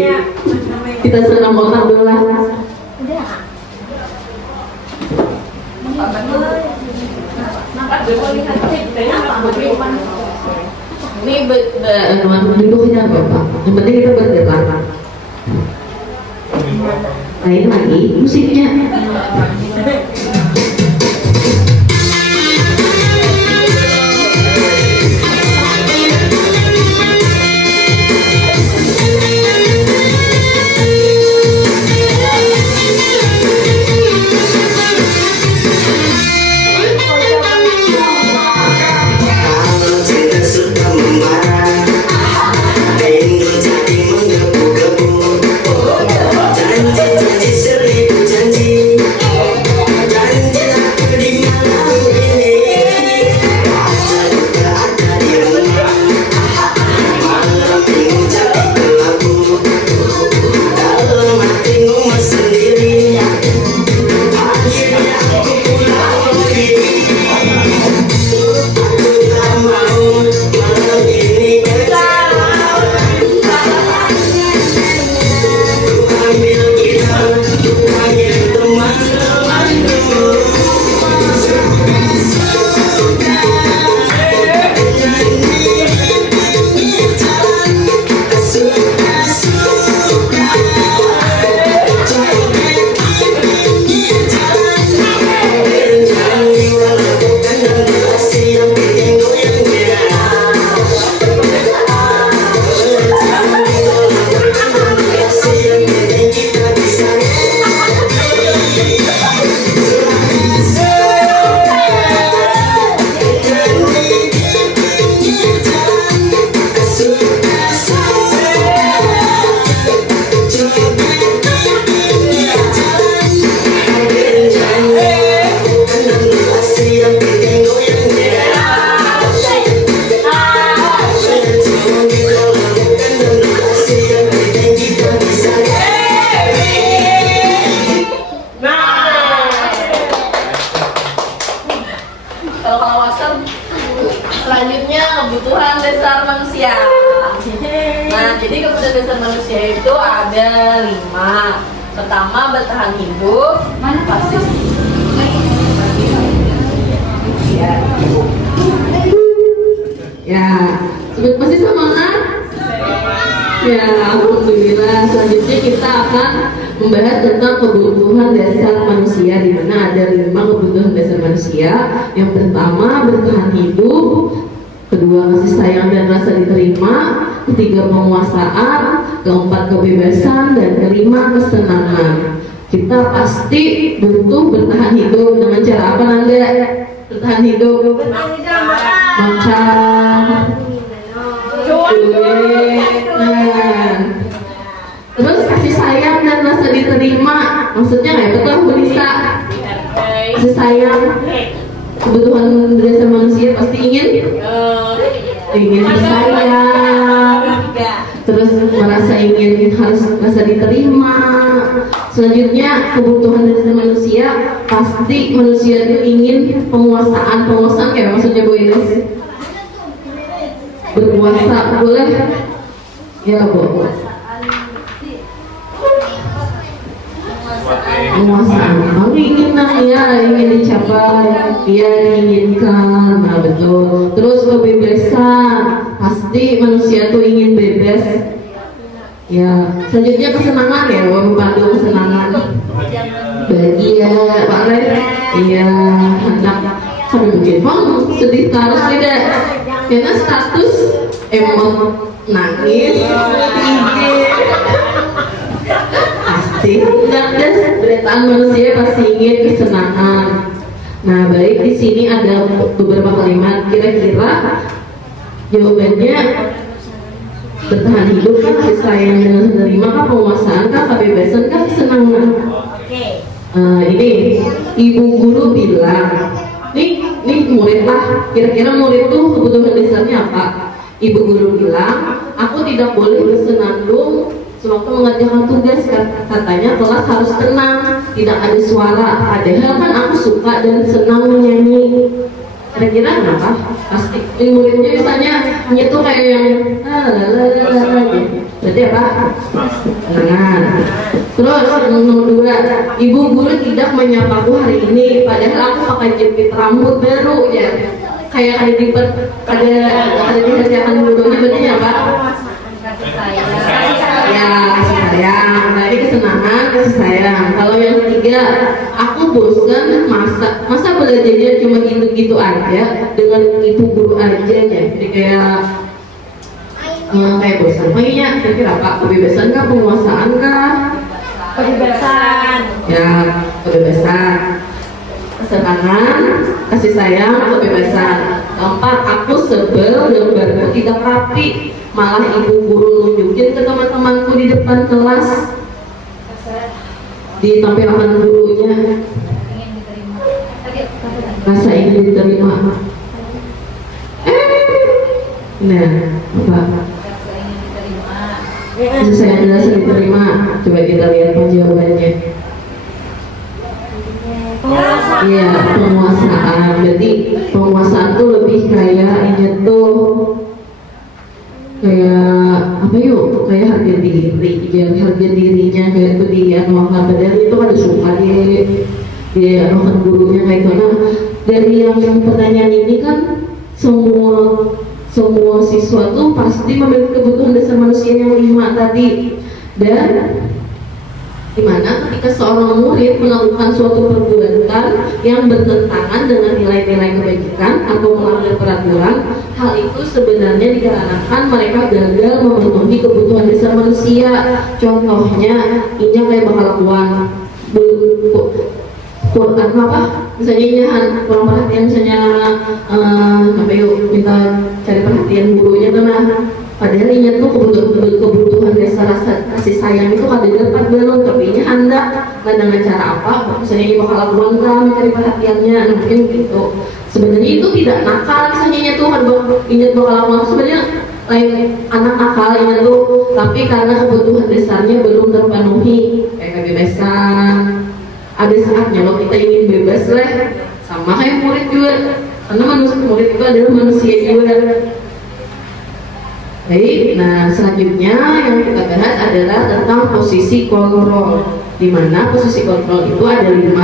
Kita senang otak dulu lah. Ini duduknya Bapak. Yang penting kita berdebat. Lain lagi musiknya. Selanjutnya kebutuhan dasar manusia. Nah, jadi kebutuhan dasar manusia itu ada 5. Pertama, bertahan hidup. Mana pasti? Ya. Ya, masih semangat? Ya, alhamdulillah. Selanjutnya kita akan membahas tentang kebutuhan dasar manusia, di mana ada 5 kebutuhan dasar manusia. Yang pertama, bertahan hidup. Kedua, kasih sayang dan rasa diterima. Ketiga, penguasaan. Keempat, kebebasan. Dan kelima, kesenangan. Kita pasti butuh bertahan hidup. Dengan cara apa, Nanda? Bertahan hidup makan, terus kasih sayang dan rasa diterima. Maksudnya nggak betul, Bu Lisa? Kasih sayang, kebutuhan dasar manusia pasti ingin disayang, terus merasa ingin harus rasa diterima. Selanjutnya, kebutuhan dasar manusia pasti manusia itu ingin penguasaan kayak maksudnya Bu Ines, berkuasa, boleh ya Bu? Penguasaan, kamu ingin ingin dicapai, dia diinginkan, nah betul. Terus kebebasan, pasti manusia tuh ingin bebas. Ya, selanjutnya kesenangan ya, Bu Pandu, kesenangan. Bahagia, Pak Red. Iya, hendak sampai mungkin sedih terus tidak, karena status emot nangis, pasti dan beritaan manusia pasti ingin kesenangan. Nah, baik, di sini ada beberapa kalimat. Kira-kira jawabannya bertahan hidup kan, kasih sayang dan menerima kah, penguasaan kah, kebebasan kah, kesenangan? Ini ibu guru bilang, nih murid lah, kira-kira murid tuh kebutuhan dasarnya apa? Ibu guru bilang, aku tidak boleh bersenandung sewaktu mengerjakan tugas, katanya kelas harus tenang, tidak ada suara, padahal kan aku suka dan senang menyanyi. Kira-kira kenapa? Pasti muridnya misalnya nyetu kayak yang gitu. Berarti apa? Tenang. Terus nomor 2, ibu guru tidak menyapaku hari ini, padahal aku pakai jepit rambut baru ya. Kayak ada dikerjakan gurunya, berarti apa? Ya, kasih sayang. Tadi kesenangan, kasih sayang. Kalau yang ketiga, aku bosan masa belajarnya cuma gitu-gitu aja dengan ibu guru aja ya. Jadi kayak bosan. Makanya kira-kira apa? Kebebasan kah, penguasaan kah? Kebebasan. Ya, kebebasan. Kesenangan, kasih sayang, kebebasan. Keempat, aku sebel gambarku tidak rapi, malah ibu guru nunjukin ke teman-temanku di depan kelas, di tampilan gurunya. Rasa ingin diterima. Nah, apa? Kasih sayang dan rasa diterima. Coba kita lihat jawabannya. Iya, penguasaan. Jadi penguasaan tuh lebih kayak ini tuh kayak apa yuk? Kayak harga diri, ya harga dirinya kayak itu dianuakan. Padahal itu ada suka dia anuakan gurunya kayak itu. Nah, dari yang pertanyaan ini kan semua siswa tuh pasti memiliki kebutuhan dasar manusia yang 5 tadi. Dan dimana ketika seorang murid melakukan suatu perbuatan yang bertentangan dengan nilai-nilai kebajikan atau melanggar peraturan, hal itu sebenarnya dikarenakan mereka gagal memenuhi kebutuhan dasar manusia. Contohnya, ini kayak bakalan Quran apa? Misalnya ini kurang perhatian, misalnya apa yuk minta cari perhatian gurunya kan. Padahal ini tuh kebutuhan dasar rasa kasih sayang itu kada dapat belum, tapi ini hendak dengan cara apa? Misalnya ini bakal lakukan kan mencari perhatiannya, mungkin gitu. Sebenarnya itu tidak nakal, misalnya tuh ini bakal lakukan sebenarnya lain anak nakal ini tuh, tapi karena kebutuhan dasarnya belum terpenuhi, kayak kebebasan. Ada saatnya kalau kita ingin bebas lah, sama kayak murid juga, karena murid itu adalah manusia juga. Baik, nah selanjutnya yang kita bahas adalah tentang posisi kontrol. Di mana posisi kontrol itu ada 5,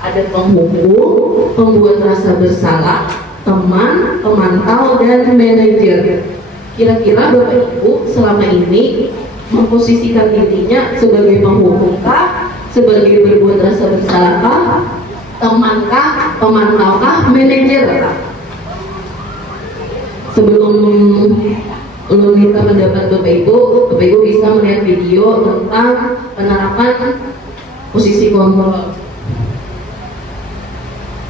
ada penghukum, pembuat rasa bersalah, teman, pemantau, dan manajer. Kira-kira Bapak Ibu selama ini memposisikan dirinya sebagai penghukumkah, sebagai berbuat rasa bersalahkah, temankah, pemantaukah, manajer? Sebelum minta pendapat Bapak Ibu bisa melihat video tentang penerapan posisi kontrol.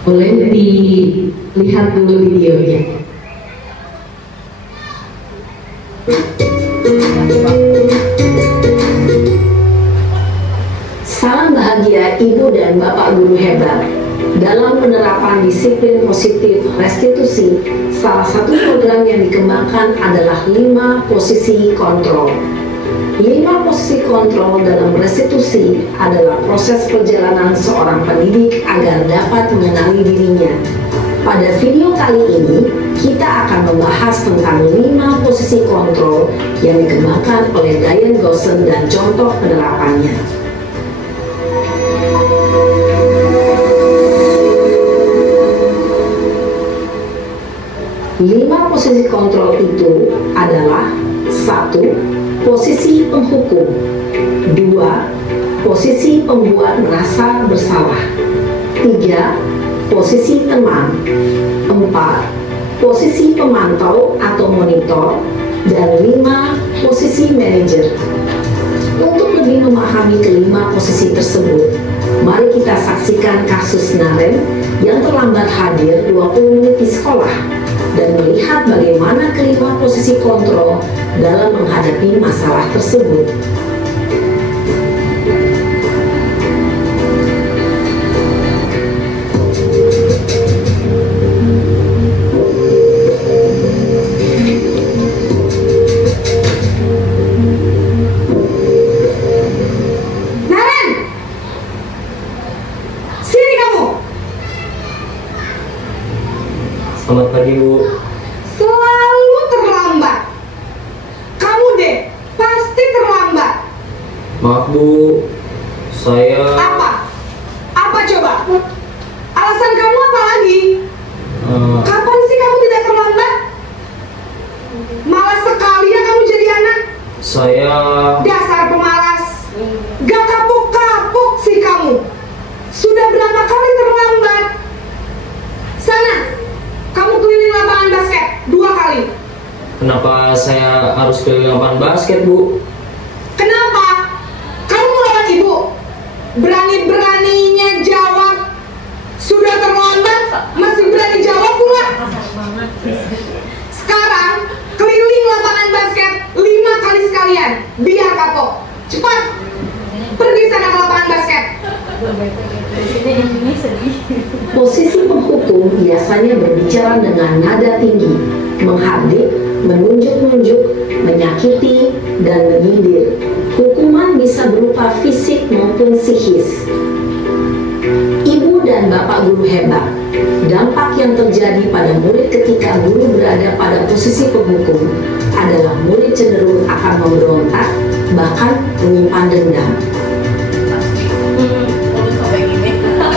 Boleh dilihat dulu videonya. Salam bahagia Ibu dan Bapak guru hebat. Dalam penerapan disiplin positif restitusi, salah satu program yang dikembangkan adalah 5 posisi kontrol. 5 posisi kontrol dalam restitusi adalah proses perjalanan seorang pendidik agar dapat mengenali dirinya. Pada video kali ini, kita akan membahas tentang 5 posisi kontrol yang dikembangkan oleh Diane Gosson dan contoh penerapannya. Lima posisi kontrol itu adalah 1. Posisi penghukum, 2. Posisi pembuat merasa bersalah, 3. Posisi teman, 4. Posisi pemantau atau monitor, dan 5. Posisi manajer. Untuk lebih memahami kelima posisi tersebut, mari kita saksikan kasus Naren yang terlambat hadir 20 menit di sekolah dan melihat bagaimana kelima posisi kontrol dalam menghadapi masalah tersebut. Selamat pagi, Bu. Selalu terlambat. Kamu deh, pasti terlambat. Maaf, Bu. Saya Apa? Apa coba? Alasan kamu apa lagi? Kapan sih kamu tidak terlambat? Malas sekali ya kamu jadi anak. saya Dasar pemalas. Gak kapok-kapok sih kamu. Sudah berapa kali terlambat? Sana, kamu keliling lapangan basket 2 kali. Kenapa saya harus keliling lapangan basket, Bu? Kenapa? Kamu melawan ibu. Berani-beraninya jawab. Sudah terlambat, masih berani jawab pula. Sekarang, keliling lapangan basket 5 kali sekalian. Biar kapok. Cepat. Pergi sana ke lapangan basket. Posisi penghukum biasanya berbicara dengan nada tinggi, menghardik, menunjuk-nunjuk, menyakiti, dan menyindir. Hukuman bisa berupa fisik maupun psikis. Ibu dan Bapak guru hebat, dampak yang terjadi pada murid ketika guru berada pada posisi penghukum adalah murid cenderung akan memberontak, bahkan menyimpan dendam. Terus sampai gini tahun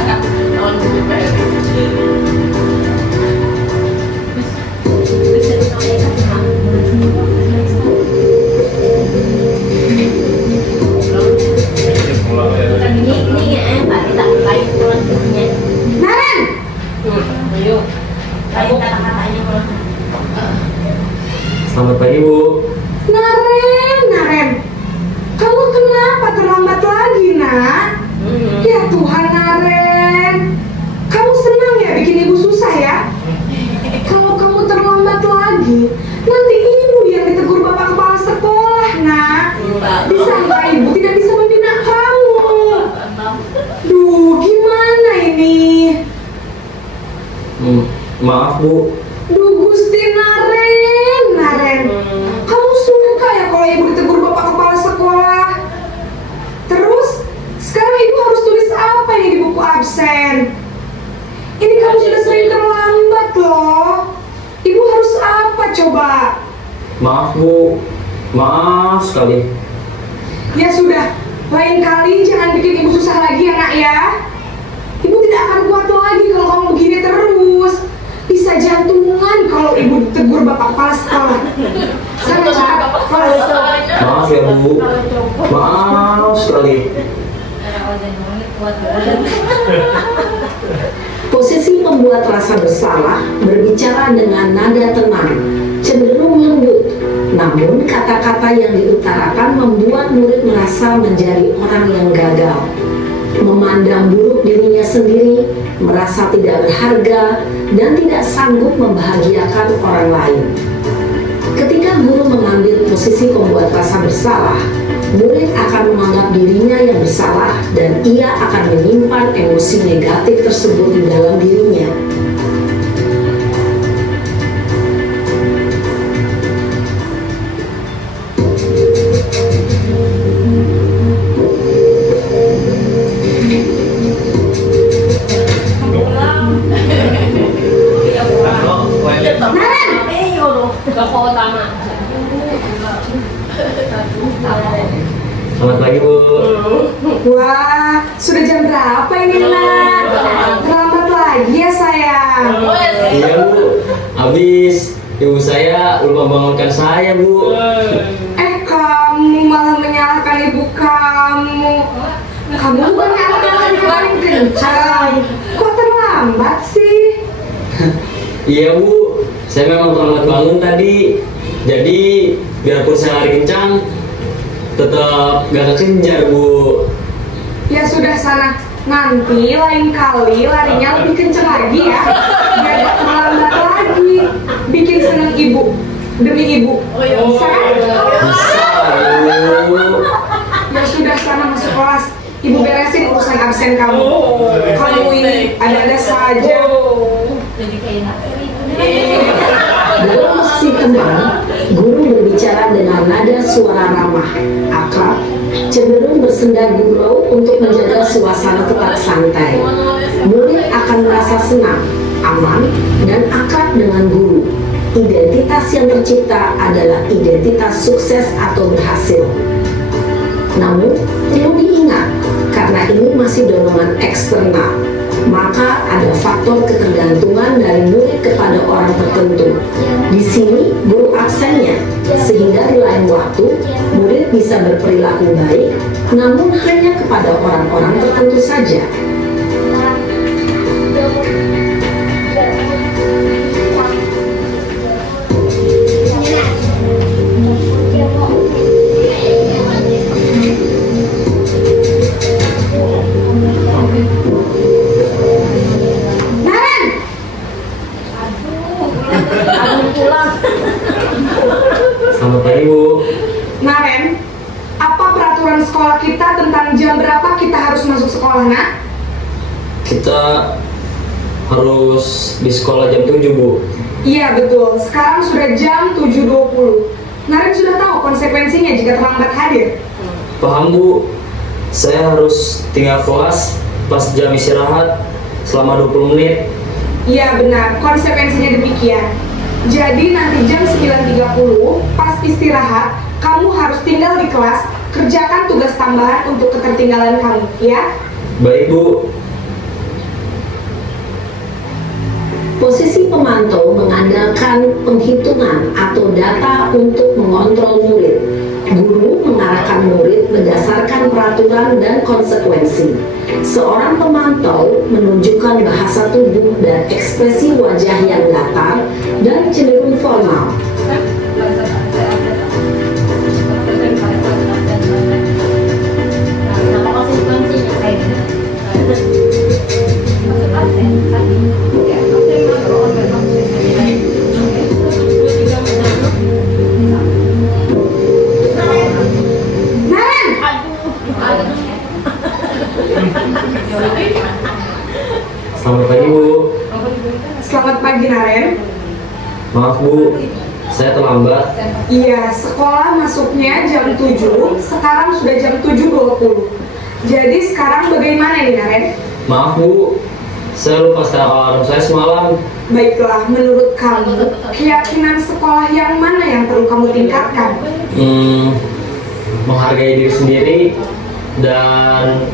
Naren, ayo lain kata-katanya pulang. Selamat pagi, Bu. Naren. Kamu kenapa terlambat lagi, nak? Ya Tuhan, Naren. Kamu senang ya bikin ibu susah ya? Kalau kamu terlambat lagi, nanti ibu yang ditegur bapak kepala sekolah, nak. Disangka ibu tidak bisa membina kamu. Duh, gimana ini? Maaf, Bu. Duh, Gusti Naren. Kamu suka ya kalau ibu ditegur bapak kepala sekolah? Terus, sekarang ibu harus tulis apa ini di buku absen? Ini kamu sudah sering terlambat loh. Ibu harus apa coba? Maaf, Bu. Maaf sekali. Ya sudah, lain kali jangan bikin ibu susah lagi ya nak ya. Ibu tidak akan kuat lagi kalau kamu begini terus. Bisa bisa jantungan kalau ibu tegur bapak kepala sekolah. Saya Maaf ya Bu, maaf sekali. Posisi pembuat rasa bersalah berbicara dengan nada tenang, cenderung lembut. Namun kata-kata yang diutarakan membuat murid merasa menjadi orang yang gagal, memandang buruk dirinya sendiri, merasa tidak berharga, dan tidak sanggup membahagiakan orang lain. Ketika guru mengambil posisi pembuat rasa bersalah, murid akan menganggap dirinya yang bersalah dan ia akan menyimpan emosi negatif tersebut di dalam dirinya. Selamat pagi Bu. Wah, sudah jam berapa ini nak? Terlambat lagi ya sayang. Iya Bu, habis ibu saya lupa bangunkan saya Bu. Kamu malah menyalahkan ibu kamu. Kamu bukan yang paling kencang. Kok terlambat sih? Iya Bu, saya memang terlambat bangun tadi. Jadi biarpun saya lari kencang, tetap gak kekejar Bu. Ya sudah sana, nanti lain kali larinya lebih kencang lagi ya, biar gak terlambat lagi. Bikin seneng ibu, demi ibu. Bisa kan? Bisa Bu. Ya sudah sana masuk kelas. Ibu beresin urusan absen kamu. Kamu ini ada-ada saja. Dalam posisi tenang, guru berbicara dengan nada suara ramah, akrab, cenderung bersenda gurau untuk menjaga suasana tetap santai. Murid akan merasa senang, aman, dan akrab dengan guru. Identitas yang tercipta adalah identitas sukses atau berhasil. Namun, perlu diingat, karena ini masih dorongan eksternal, maka ada faktor ketergantungan dari murid kepada orang tertentu. Di sini guru absennya, sehingga di lain waktu murid bisa berperilaku baik, namun hanya kepada orang-orang tertentu saja. Selamat pagi Bu. Naren, apa peraturan sekolah kita tentang jam berapa kita harus masuk sekolah, nak? Kita harus di sekolah jam 7 Bu. Iya betul, sekarang sudah jam 7.20. Naren sudah tahu konsekuensinya jika terlambat hadir. Paham Bu. Saya harus tinggal kelas pas jam istirahat selama 20 menit. Iya benar, konsekuensinya demikian. Jadi nanti jam 9.30 pas istirahat, kamu harus tinggal di kelas, kerjakan tugas tambahan untuk ketertinggalan kamu, ya? Baik Bu. Posisi pemantau mengandalkan penghitungan atau data untuk mengontrol murid. Guru mengarahkan murid berdasarkan peraturan dan konsekuensi. Seorang pemantau menunjukkan bahasa tubuh dan ekspresi wajah yang datar dan cenderung formal. Selamat pagi Bu. Selamat pagi Naren. Maaf Bu, saya terlambat. Iya, sekolah masuknya jam 7, sekarang sudah jam 7.20. Jadi sekarang bagaimana nih Naren? Maaf Bu, saya lupa setel alarm saya semalam. Baiklah, menurut kamu, keyakinan sekolah yang mana yang perlu kamu tingkatkan? Menghargai diri sendiri dan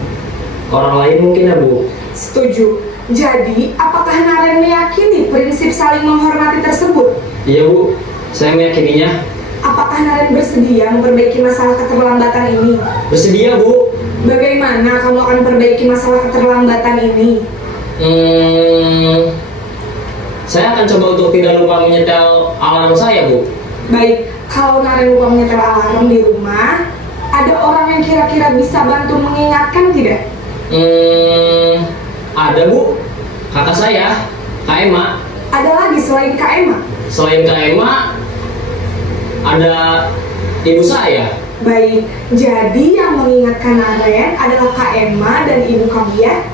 orang lain mungkin ya Bu. Setuju. Jadi, apakah Naren meyakini prinsip saling menghormati tersebut? Iya Bu, saya meyakininya. Apakah Naren bersedia memperbaiki masalah keterlambatan ini? Bersedia Bu. Bagaimana kamu akan perbaiki masalah keterlambatan ini? Saya akan coba untuk tidak lupa menyetel alarm saya Bu. Baik, kalau Naren lupa menyetel alarm di rumah, ada orang yang kira-kira bisa bantu mengingatkan tidak? Ada Bu, kakak saya, Kak Emma. Ada lagi selain Kak Emma? Selain Kak Emma, ada ibu saya. Baik, jadi yang mengingatkan Naren adalah Kak Emma dan ibu kamu ya?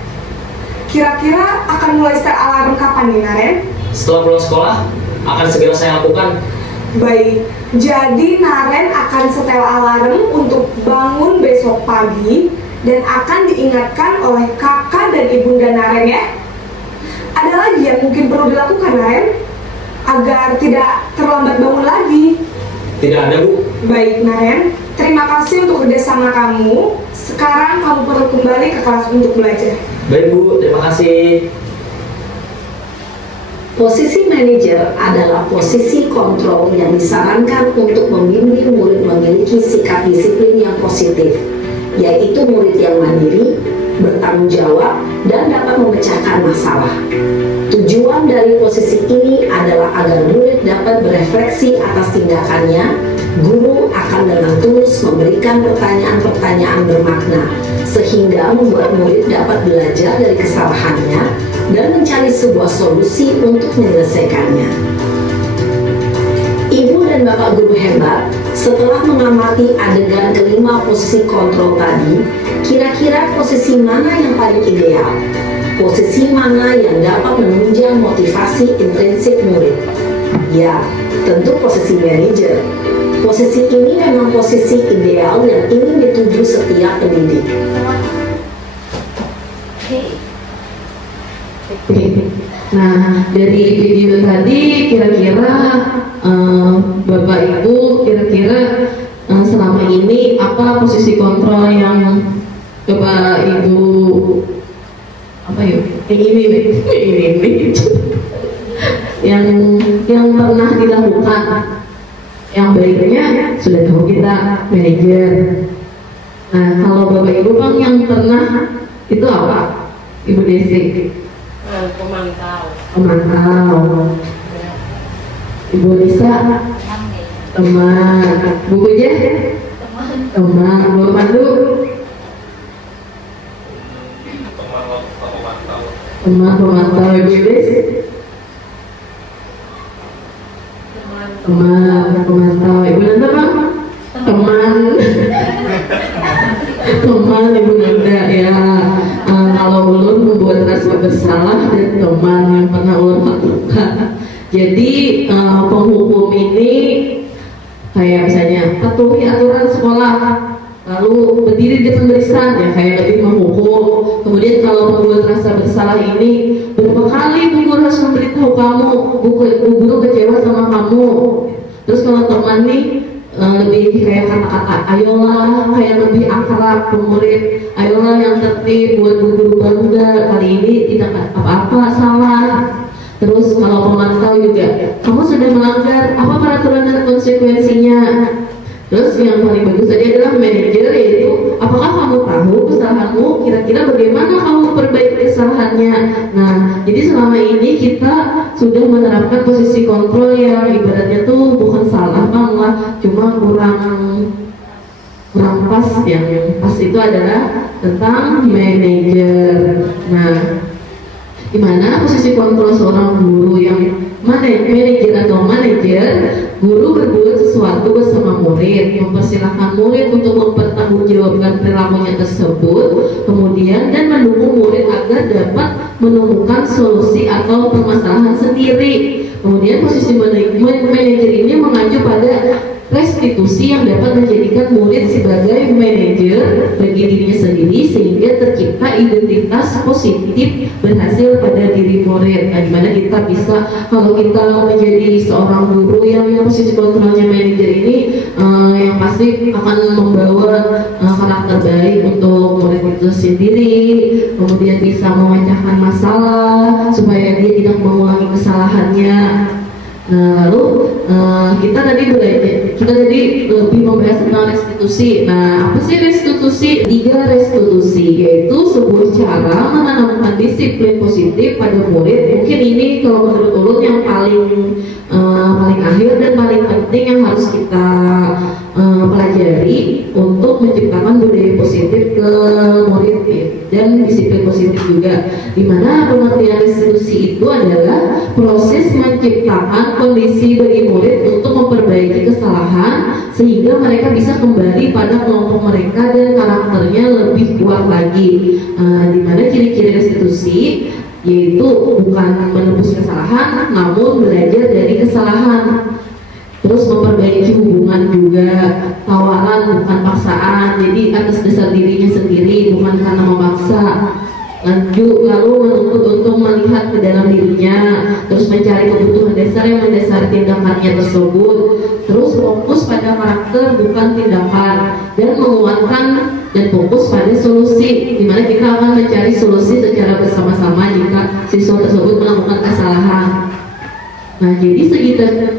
Kira-kira akan mulai setel alarm kapan nih Naren? Setelah pulang sekolah, akan segera saya lakukan. Baik, jadi Naren akan setel alarm untuk bangun besok pagi dan akan diingatkan oleh kakak dan ibunda Naren ya. Ada lagi yang mungkin perlu dilakukan Naren agar tidak terlambat bangun lagi? Tidak ada Bu. Baik Naren, terima kasih untuk kerjasama kamu. Sekarang kamu perlu kembali ke kelas untuk belajar. Baik Bu, terima kasih. Posisi manajer adalah posisi kontrol yang disarankan untuk membimbing murid memiliki sikap disiplin yang positif, yaitu murid yang mandiri, bertanggung jawab, dan dapat memecahkan masalah. Tujuan dari posisi ini adalah agar murid dapat berefleksi atas tindakannya. Guru akan dengan tulus memberikan pertanyaan-pertanyaan bermakna, sehingga membuat murid dapat belajar dari kesalahannya dan mencari sebuah solusi untuk menyelesaikannya. Ibu dan Bapak guru hebat, setelah mengamati adegan kelima posisi kontrol tadi, kira-kira posisi mana yang paling ideal? Posisi mana yang dapat menunjang motivasi intrinsik murid? Ya, tentu posisi manajer. Posisi ini memang posisi ideal yang ingin dituju setiap pendidik. Nah, dari video tadi kira-kira Bapak Ibu kira-kira selama ini apa posisi kontrol yang Bapak Ibu ini yang pernah dilakukan? Yang baiknya sudah tahu kita manajer. Nah, kalau Bapak Ibu Bang yang pernah itu apa? Ibu Desi? Pemantau. Ibu Lisa? Teman. Bu Puja? Teman. Bu Pandu? Teman pemantau. Ibu Desi? Teman pemantau. Ibu Nanda Bang? Teman. Teman Ibu Nanda ya. Kalau ulun membuat rasa bersalah dan teman yang pernah ulun lakukan. Jadi penghukum ini kayak misalnya patuhi aturan sekolah, lalu berdiri di depan barisan ya kayak lebih menghukum. Kemudian kalau membuat rasa bersalah ini berapa kali bu guru harus memberitahu kamu, bu guru kecewa sama kamu. Terus kalau teman nih lebih kayak kata-kata ayolah, kayak lebih akrab ke murid, ayolah yang tertib buat bu guru bangga, kali ini tidak apa-apa salah. Terus kalau pemantau juga, kamu sudah melanggar, apa peraturan dan konsekuensinya? Terus yang paling bagus tadi adalah manajer, yaitu apakah kamu tahu kesalahanmu, kira-kira bagaimana kamu perbaiki kesalahannya. Nah, jadi selama ini kita sudah menerapkan posisi kontrol yang ibaratnya tuh bukan salah bang lah, cuma kurang pas. Yang pas itu adalah tentang manajer. Nah, dimana posisi kontrol seorang guru yang manajer atau manajer, guru berbuat sesuatu bersama murid, mempersilahkan murid untuk mempertanggungjawabkan perilakunya tersebut, kemudian dan mendukung murid agar dapat menemukan solusi atau permasalahan sendiri. Kemudian posisi manajer ini mengacu pada restitusi yang dapat menjadikan murid sebagai manajer bagi dirinya sendiri, sehingga tercipta identitas positif berhasil pada diri murid. Nah, dimana kita bisa, kalau kita menjadi seorang guru yang posisi kontrolnya manajer ini, yang pasti akan membawa karakter baik untuk murid itu sendiri, kemudian bisa memecahkan masalah supaya dia tidak mengulangi kesalahannya. Nah, lalu kita tadi lebih membahas tentang restitusi. Nah, apa sih restitusi? 3 restitusi, yaitu sebuah cara menanamkan disiplin positif pada murid. Mungkin ini kalau menurut Ulun yang paling akhir dan paling penting yang harus kita pelajari untuk menciptakan budaya positif ke murid dan disiplin positif juga. Dimana pengertian restitusi itu adalah proses menciptakan kondisi bagi murid untuk memperbaiki kesalahan sehingga mereka bisa kembali pada kelompok mereka dan karakternya lebih kuat lagi. Dimana ciri-ciri restitusi yaitu bukan menebus kesalahan namun belajar dari kesalahan, terus memperbaiki hubungan juga, tawaran bukan paksaan, jadi atas dasar dirinya sendiri bukan karena memaksa. Lalu menuntut untuk melihat ke dalam dirinya, terus mencari kebutuhan dasar yang mendasari tindakannya tersebut, terus fokus pada karakter bukan tindakan, dan menguatkan dan fokus pada solusi, dimana kita akan mencari solusi secara bersama-sama jika siswa tersebut melakukan kesalahan. Nah, jadi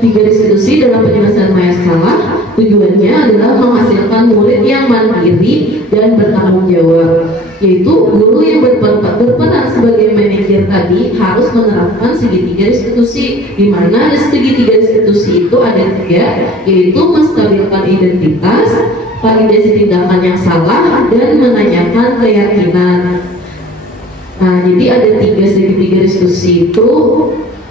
tiga restitusi dalam penyelesaian masalah tujuannya adalah menghasilkan murid yang mandiri dan bertanggung jawab, yaitu guru yang berperan sebagai manajer tadi harus menerapkan segitiga restitusi, di mana segitiga restitusi itu ada 3, yaitu menstabilkan identitas, validasi tindakan yang salah, dan menanyakan keyakinan. Nah, jadi ada 3 segitiga restitusi itu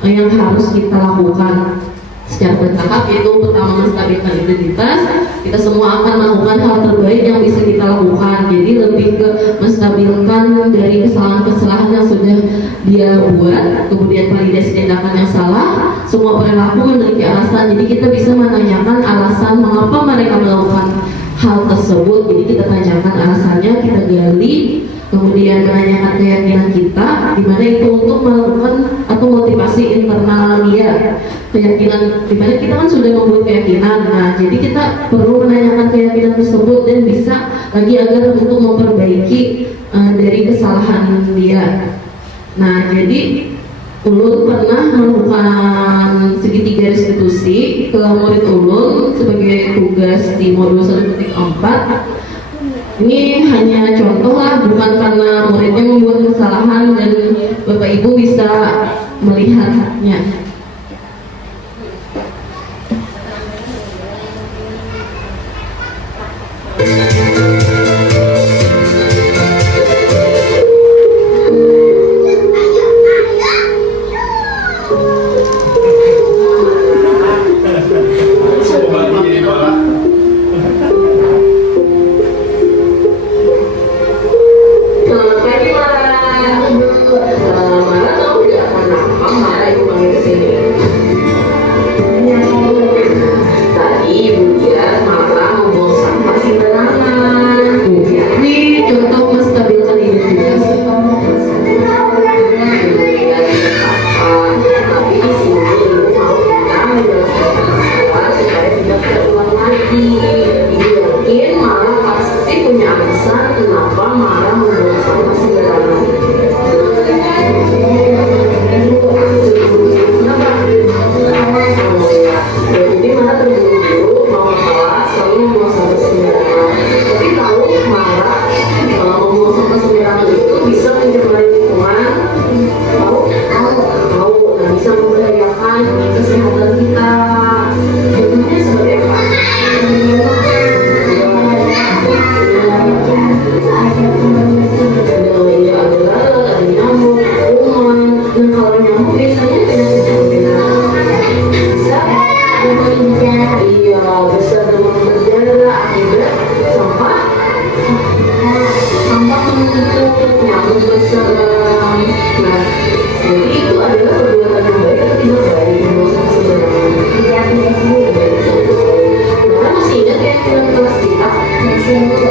yang harus kita lakukan secara bertahap, yaitu pertama menstabilkan identitas. Kita semua akan melakukan hal terbaik yang bisa kita lakukan, jadi lebih ke menstabilkan dari kesalahan-kesalahan yang sudah dia buat, kemudian validasi tindakan yang salah. Semua perilaku memiliki alasan, jadi kita bisa menanyakan alasan mengapa mereka melakukan hal tersebut. Jadi kita tanyakan alasannya, kita gali, kemudian menanyakan keyakinan kita, dimana itu untuk melakukan atau motivasi internal dia, keyakinan, dimana kita kan sudah membuat keyakinan. Nah, jadi kita perlu menanyakan keyakinan tersebut dan bisa lagi agar untuk memperbaiki dari kesalahan dia. Nah, jadi Ulun pernah melakukan segitiga restitusi ke murid Ulun sebagai tugas di modul 1.4. Ini hanya contoh lah, bukan karena muridnya membuat kesalahan dan Bapak Ibu bisa melihatnya. Masih ingat ya film kelas kita? Masih ingat.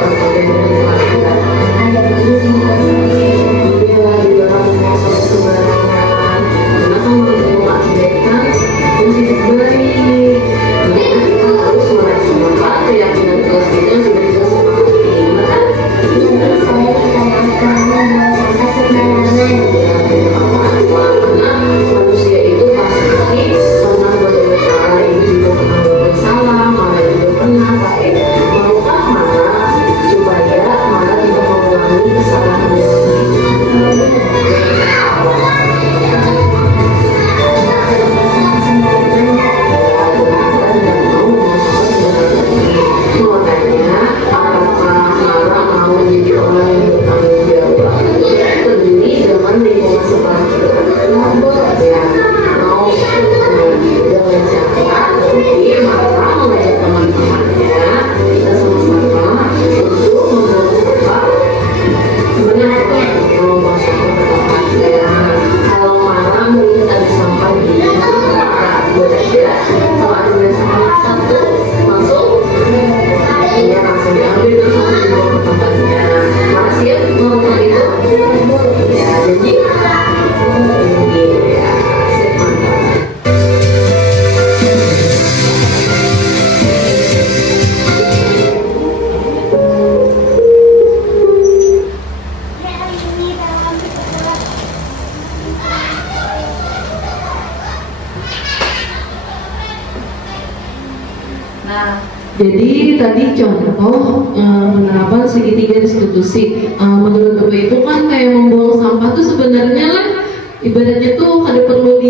diambil terus langsung dibawa ke tempatnya. Makasih ya ngomong itu. Ya, jadi ya, jadi tadi contoh penerapan segitiga distribusi. Menurut Bapak itu kan kayak membuang sampah tuh sebenarnya lah ibaratnya tuh ada perlu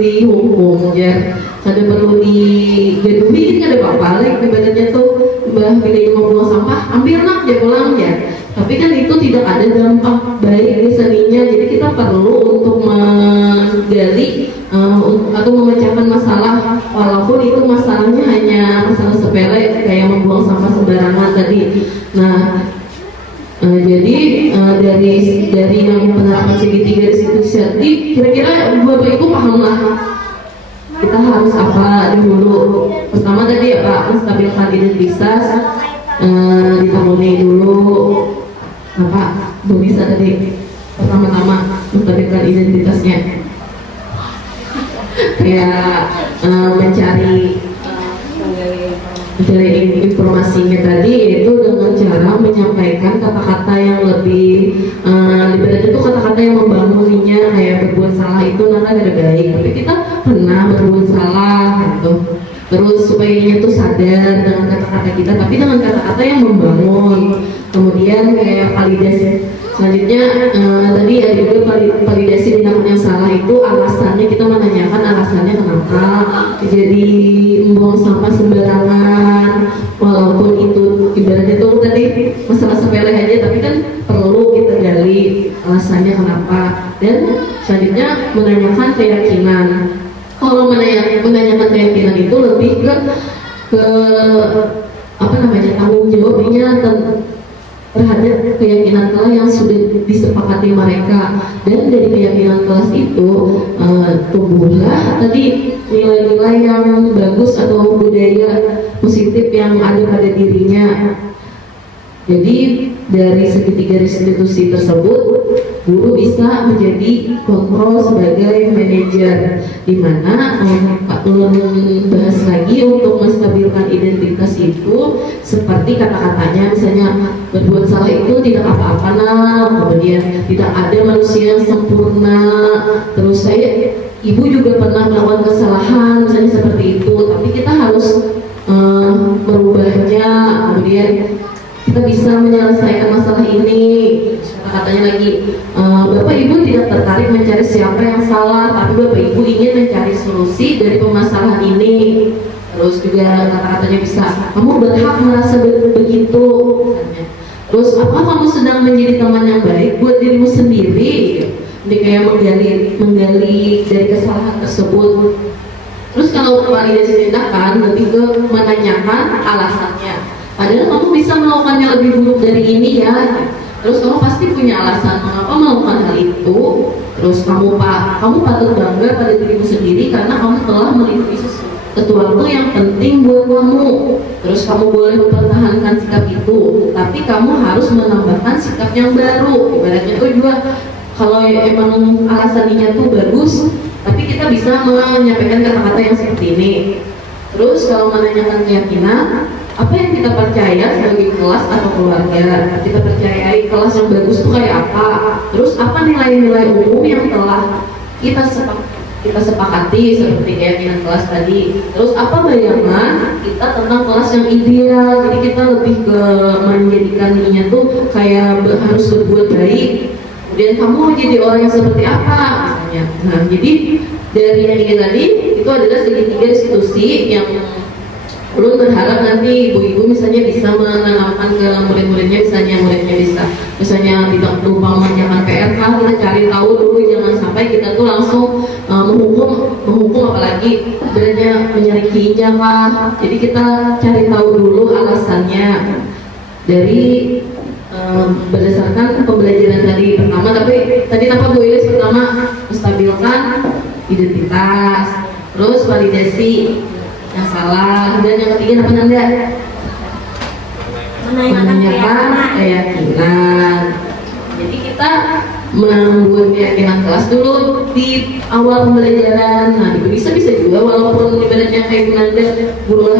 dihukum ya, ada perlu digaduhi kan ada apa-apa lah ibaratnya tuh bila membuang sampah ambil nak dia pulang ya. Tapi kan itu tidak ada dampak baik di seninya, jadi kita perlu untuk menggali atau memecahkan masalah, walaupun itu masalahnya hanya masalah sepele kayak membuang sampah sembarangan tadi. Nah, jadi dari yang penerapan segitiga distribusi, kira-kira Bapak Ibu paham lah kita harus apa dulu. Pertama tadi ya Pak, menstabilkan identitas, ditemui dulu apa Bu bisa tadi pertama-tama menstabilkan identitasnya. Kayak mencari informasinya tadi, yaitu dengan cara menyampaikan kata-kata yang lebih ibaratnya itu kata-kata yang membangunnya, kayak berbuat salah itu nanti ada baik, tapi kita pernah berbuat salah gitu. Terus supaya dia tuh sadar dengan kata-kata kita, tapi dengan kata-kata yang membangun. Kemudian kayak validasi. Selanjutnya tadi ada juga validasi tindakan yang salah itu alasannya, kita menanyakan alasannya kenapa jadi membuang sampah sembarangan, walaupun itu ibaratnya tuh tadi masalah sepele aja, tapi kan perlu kita gali alasannya kenapa. Dan selanjutnya menanyakan keyakinan. Kalau menanyakan keyakinan itu lebih ke tanggung jawabnya terhadap keyakinan kelas yang sudah disepakati mereka, dan dari keyakinan kelas itu tumbuhlah tadi nilai-nilai yang bagus atau budaya positif yang ada pada dirinya. Jadi dari segitiga restitusi tersebut, guru bisa menjadi kontrol sebagai manajer, di mana Pak Tulun bahas lagi untuk menstabilkan identitas itu seperti kata-katanya, misalnya berbuat salah itu tidak apa-apa nah, kemudian tidak ada manusia yang sempurna, terus ibu juga pernah melakukan kesalahan misalnya seperti itu, tapi kita harus merubahnya, kemudian kita bisa menyelesaikan masalah ini. Kata-katanya lagi, Bapak Ibu tidak tertarik mencari siapa yang salah, tapi Bapak Ibu ingin mencari solusi dari permasalahan ini. Terus juga kata-katanya bisa, kamu berhak merasa begitu. Terus apa kamu sedang menjadi teman yang baik buat dirimu sendiri? Jadi kayak menggali dari kesalahan tersebut. Terus kalau validasi tindakan lebih ke menanyakan alasannya. Padahal kamu bisa melakukannya lebih buruk dari ini ya. Terus kamu pasti punya alasan mengapa melakukan hal itu. Terus kamu patut bangga pada dirimu sendiri karena kamu telah melintasi sesuatu yang penting buat kamu. Terus kamu boleh mempertahankan sikap itu, tapi kamu harus menambahkan sikap yang baru. Ibaratnya itu juga kalau emang alasannya tuh bagus, tapi kita bisa menyampaikan kata-kata yang seperti ini. Terus kalau menanyakan keyakinan, apa yang kita percaya sebagai kelas atau keluarga, kita percayai kelas yang bagus itu kayak apa, terus apa nilai-nilai umum yang telah kita sepakati seperti keyakinan kelas tadi, terus apa bayangan kita tentang kelas yang ideal. Jadi kita lebih ke menjadikan dirinya tuh kayak harus berbuat baik, kemudian kamu mau jadi orang yang seperti apa misalnya. Nah, jadi dari yang ini tadi itu adalah segitiga institusi yang Ulun berharap nanti ibu-ibu misalnya bisa menanamkan ke murid-muridnya, muridnya bisa misalnya tidak lupa mengerjakan PRK, kita cari tahu dulu, jangan sampai kita tuh langsung menghukum apalagi sebenarnya menyerikinya Pak. Jadi kita cari tahu dulu alasannya dari berdasarkan pembelajaran tadi pertama. Tapi tadi apa Bu Ilis pertama menstabilkan identitas, terus validasi. yang salah. Dan yang ketiga apa Nanda? Menanyakan keyakinan. Jadi kita membuat keyakinan kelas dulu di awal pembelajaran. Nah itu bisa juga walaupun ibaratnya kayak Nanda guru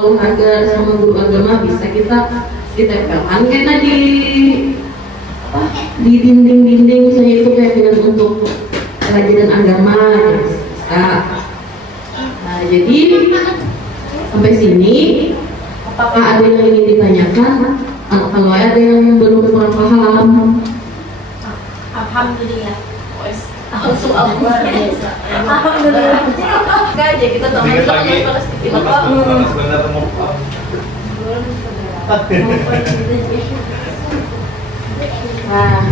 olahraga sama guru agama bisa kita tempelkan karena di dinding-dinding misalnya itu keyakinan untuk pelajaran agama bisa. Nah jadi sampai sini apakah ada yang ingin ditanyakan? Kalau ada yang belum kurang paham, alhamdulillah. Langsung luar biasa. Alhamdulillah. Oke aja kita teman terus Nah,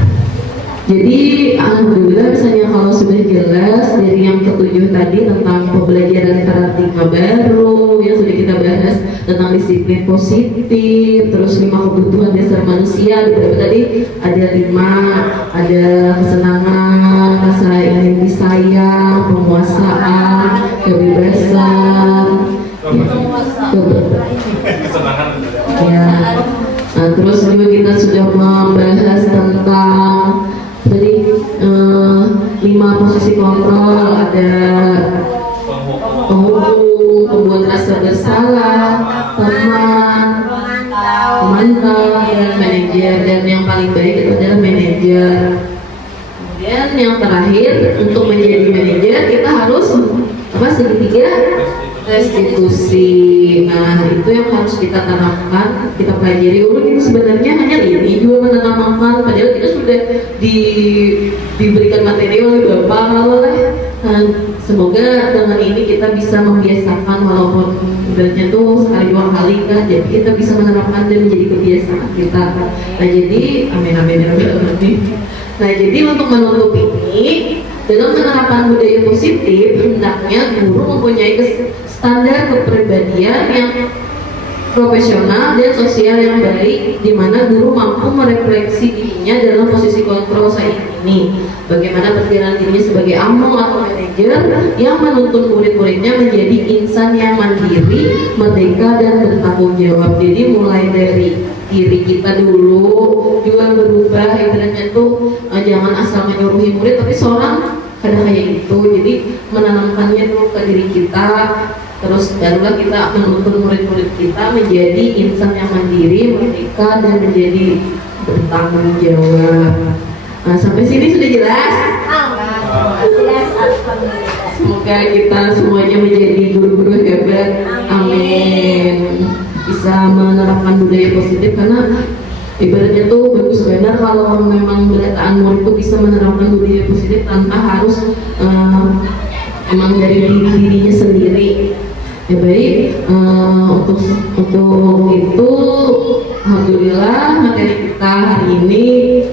jadi alhamdulillah misalnya kalau sudah jelas dari yang ketujuh tadi tentang pembelajaran paradigma baru yang sudah kita bahas tentang disiplin positif, terus 5 kebutuhan dasar manusia, beberapa tadi ada 5, ada kesenangan, rasa ingin disayang, penguasaan, kebebasan, ya. Nah, terus juga kita sudah membahas tentang tadi 5 posisi kontrol, ada penghukum, pembuat rasa bersalah, teman, pemantau, dan manajer. Dan yang paling baik itu adalah manajer. Kemudian yang terakhir untuk menjadi manajer kita harus segitiga restitusi. Nah itu yang harus kita tanamkan, kita pelajari. Ulun ini sebenarnya hanya ini juga menanamkan, padahal kita sudah diberikan materi oleh Bapak oleh. Nah, semoga dengan ini kita bisa membiasakan walaupun ibaratnya tuh sekali 2 kali kan, jadi kita bisa menerapkan dan menjadi kebiasaan kita. Nah jadi amin. Nah jadi untuk menutup ini, dalam penerapan budaya positif hendaknya guru mempunyai standar kepribadian yang profesional dan sosial yang baik, di mana guru mampu merefleksi dirinya dalam posisi kontrol saat ini, bagaimana perjalanan dirinya sebagai among atau manajer yang menuntun murid-muridnya menjadi insan yang mandiri, merdeka, dan bertanggung jawab. Jadi mulai dari diri kita dulu juga berubah, ibaratnya tuh jangan asal menyuruhi murid, tapi seorang kadang kayak gitu. Jadi menanamkannya dulu ke diri kita, terus barulah kita menuntun murid-murid kita menjadi insan yang mandiri, merdeka, dan menjadi bertanggung jawab. Nah, sampai sini sudah jelas? jelas. Alhamdulillah. Semoga kita semuanya menjadi guru-guru hebat. Amin. Bisa menerapkan budaya positif, karena ibaratnya tuh bagus benar kalau memang berataan murid itu bisa menerapkan budaya positif tanpa harus emang dari dirinya sendiri. Ya baik, untuk itu alhamdulillah materi kita hari ini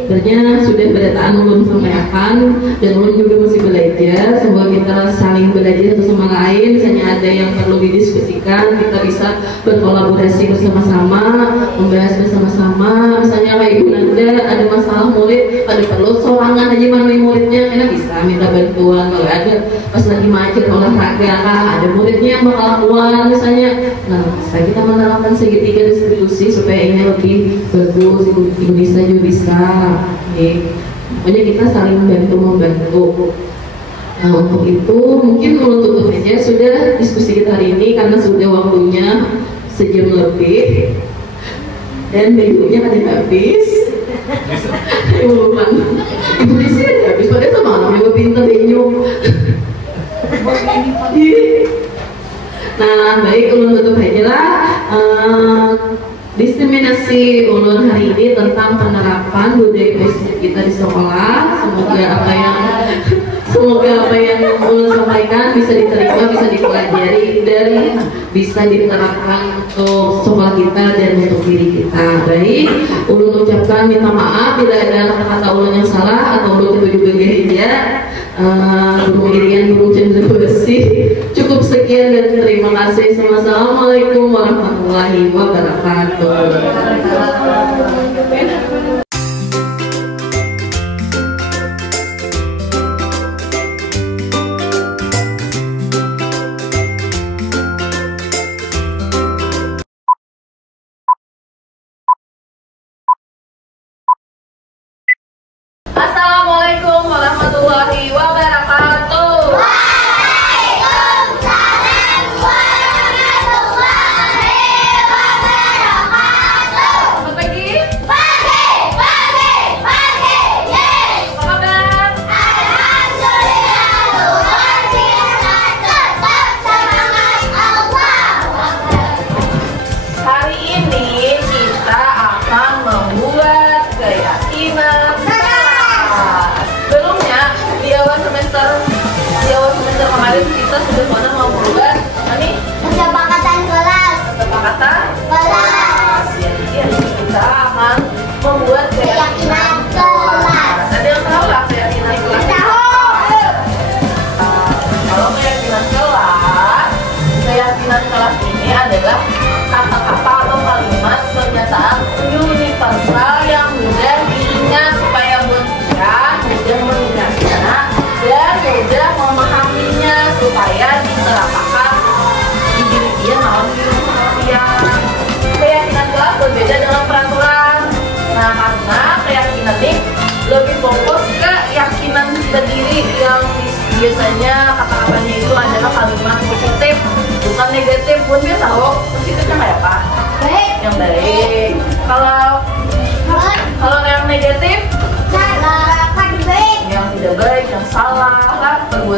sebenarnya sudah berataan ulun sampaikan, dan ulun juga masih belajar. Semoga kita saling belajar satu sama lain. Misalnya ada yang perlu didiskusikan, kita bisa berkolaborasi bersama-sama, membahas bersama-sama. Misalnya kayak Ibu Nanda ada masalah murid, ada perlu sorangan aja manui muridnya, karena bisa minta bantuan. Kalau ada pas lagi macet olahraga, ada muridnya yang bakal keluar misalnya, nah bisa kita menerapkan segitiga distribusi supaya ini lebih bagus. Indonesia juga bisa. Pokoknya kita saling membantu. Nah untuk itu mungkin untuk aja sudah diskusi kita hari ini, karena sudah waktunya sejam lebih dan minggunya ada habis. Ibu Desi ada habis, padahal sama namanya pintar benyo. Nah baik, ulun tutup aja lah diseminasi ulun hari ini tentang penerapan budaya positif kita di sekolah. Semoga apa yang ulun sampaikan bisa diterima, bisa dipelajari, dan bisa diterapkan untuk sekolah kita dan untuk diri kita. Baik, ulun ucapkan minta maaf bila ada kata-kata ulun yang salah atau ulun juga gereja. Burung irian, burung cenderung bersih. Cukup sekian dan terima kasih. Assalamualaikum warahmatullahi wabarakatuh.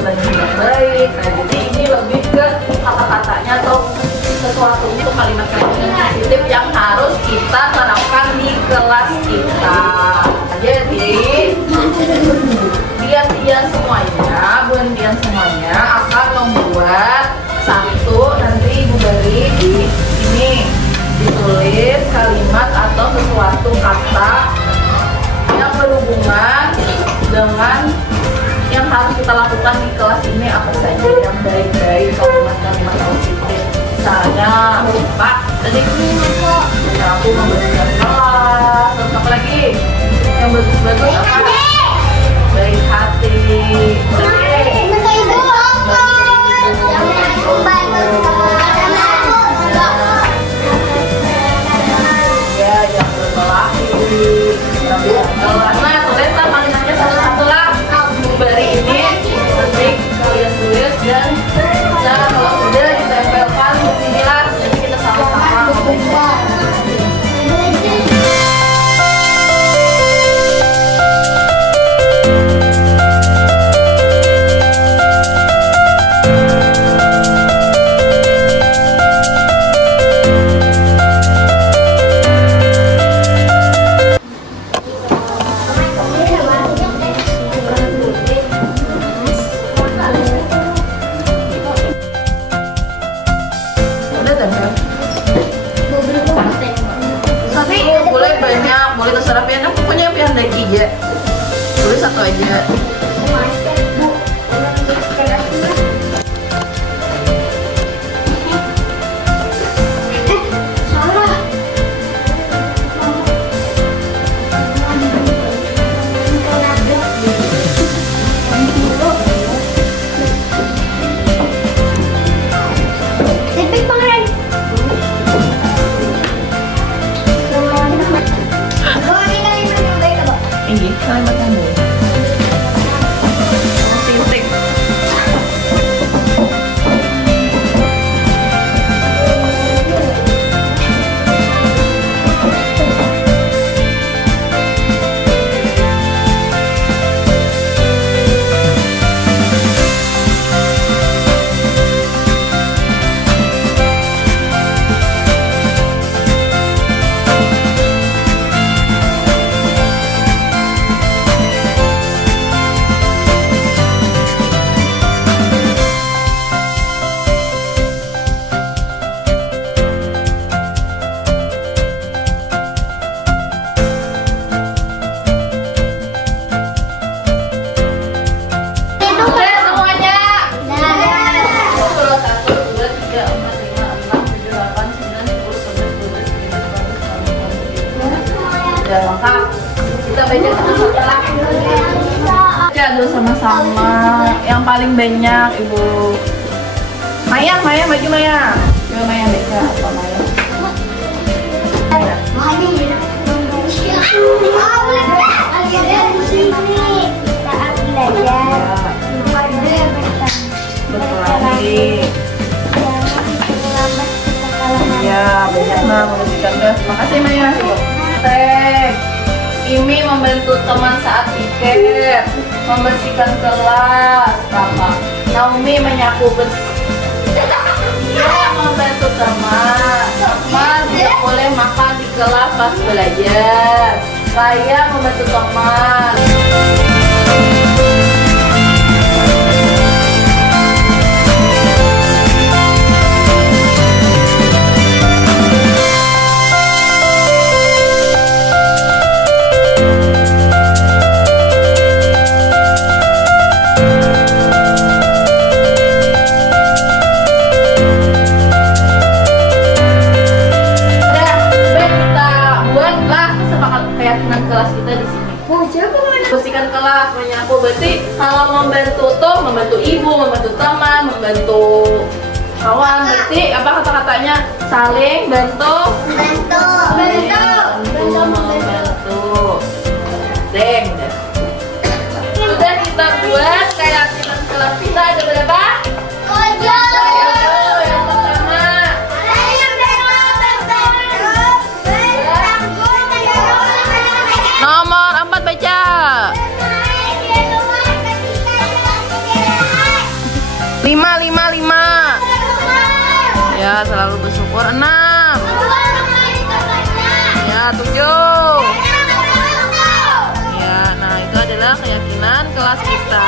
berbanding yang baik. Nah, jadi ini lebih ke kata-katanya atau sesuatunya itu kalimat-kalimat yang positif yang harus kita terapkan di kelas kita. Jadi Dian semuanya akan membuat satu, nanti Ibu beri di sini ditulis kalimat atau sesuatu kata yang berhubungan dengan yang harus kita lakukan di kelas ini, apa saja yang baik-baik, kalimat-kalimat positif. Misalnya, Pak, tadi aku membersihkan kelas, terus apa lagi? Yang bagus-bagus apa? Baik hati. Ya, yang berkelahi. Nah, tulislah kalimatnya satu-satu lah. Bari ini nanti kalian tulis dan bisa kalau sudah ditempelkan di gelas, jadi kita sama-sama membaca. Tulis satu aja. Ini kalimat yang baik. Sintik. Udah lengkap, kita baca satu-satu lah. Baca dulu sama-sama. Yang paling banyak Ibu Maya, baju Maya. Coba Maya baca apa Maya? Berkelahi. Ya, banyak lah membersihkan kelas. Makasih Maya. Imi membantu teman saat piket, membersihkan kelas. Kakak Naomi menyapu bersih. Ia membantu teman. Teman tidak boleh makan di kelas pas belajar. Saya membantu teman. Kelas kita di sini. Bersihkan kelas, menyapu. Berarti kalau membantu tuh, membantu ibu, membantu teman, membantu kawan. Berarti apa kata-katanya? Saling bantu. Deng. Sudah kita buat kayak kelas kita ada berapa? Yang pertama. Nomor 4 baca. 7. Ya, nah itu adalah keyakinan kelas kita.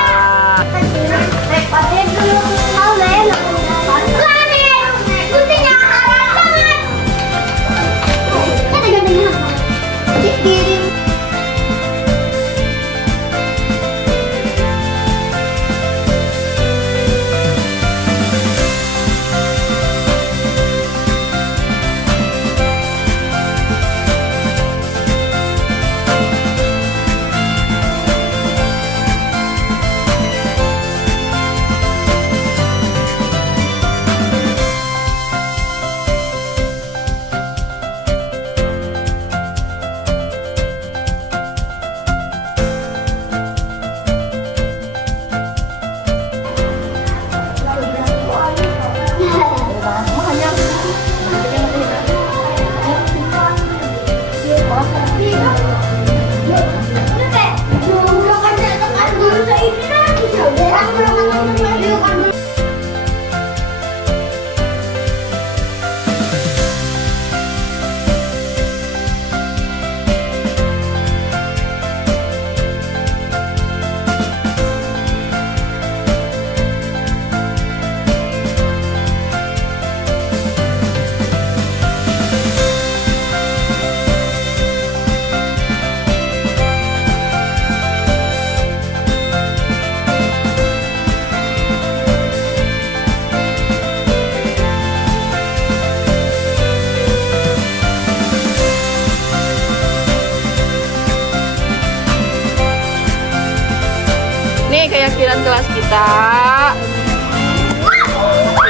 Nih keyakinan kelas kita.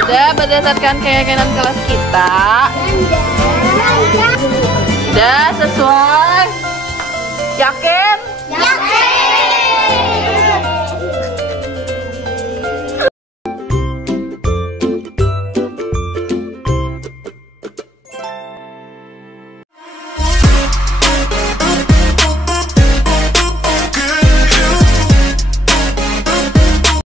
Sudah berdasarkan keyakinan kelas kita. Sudah sesuai. Yakin?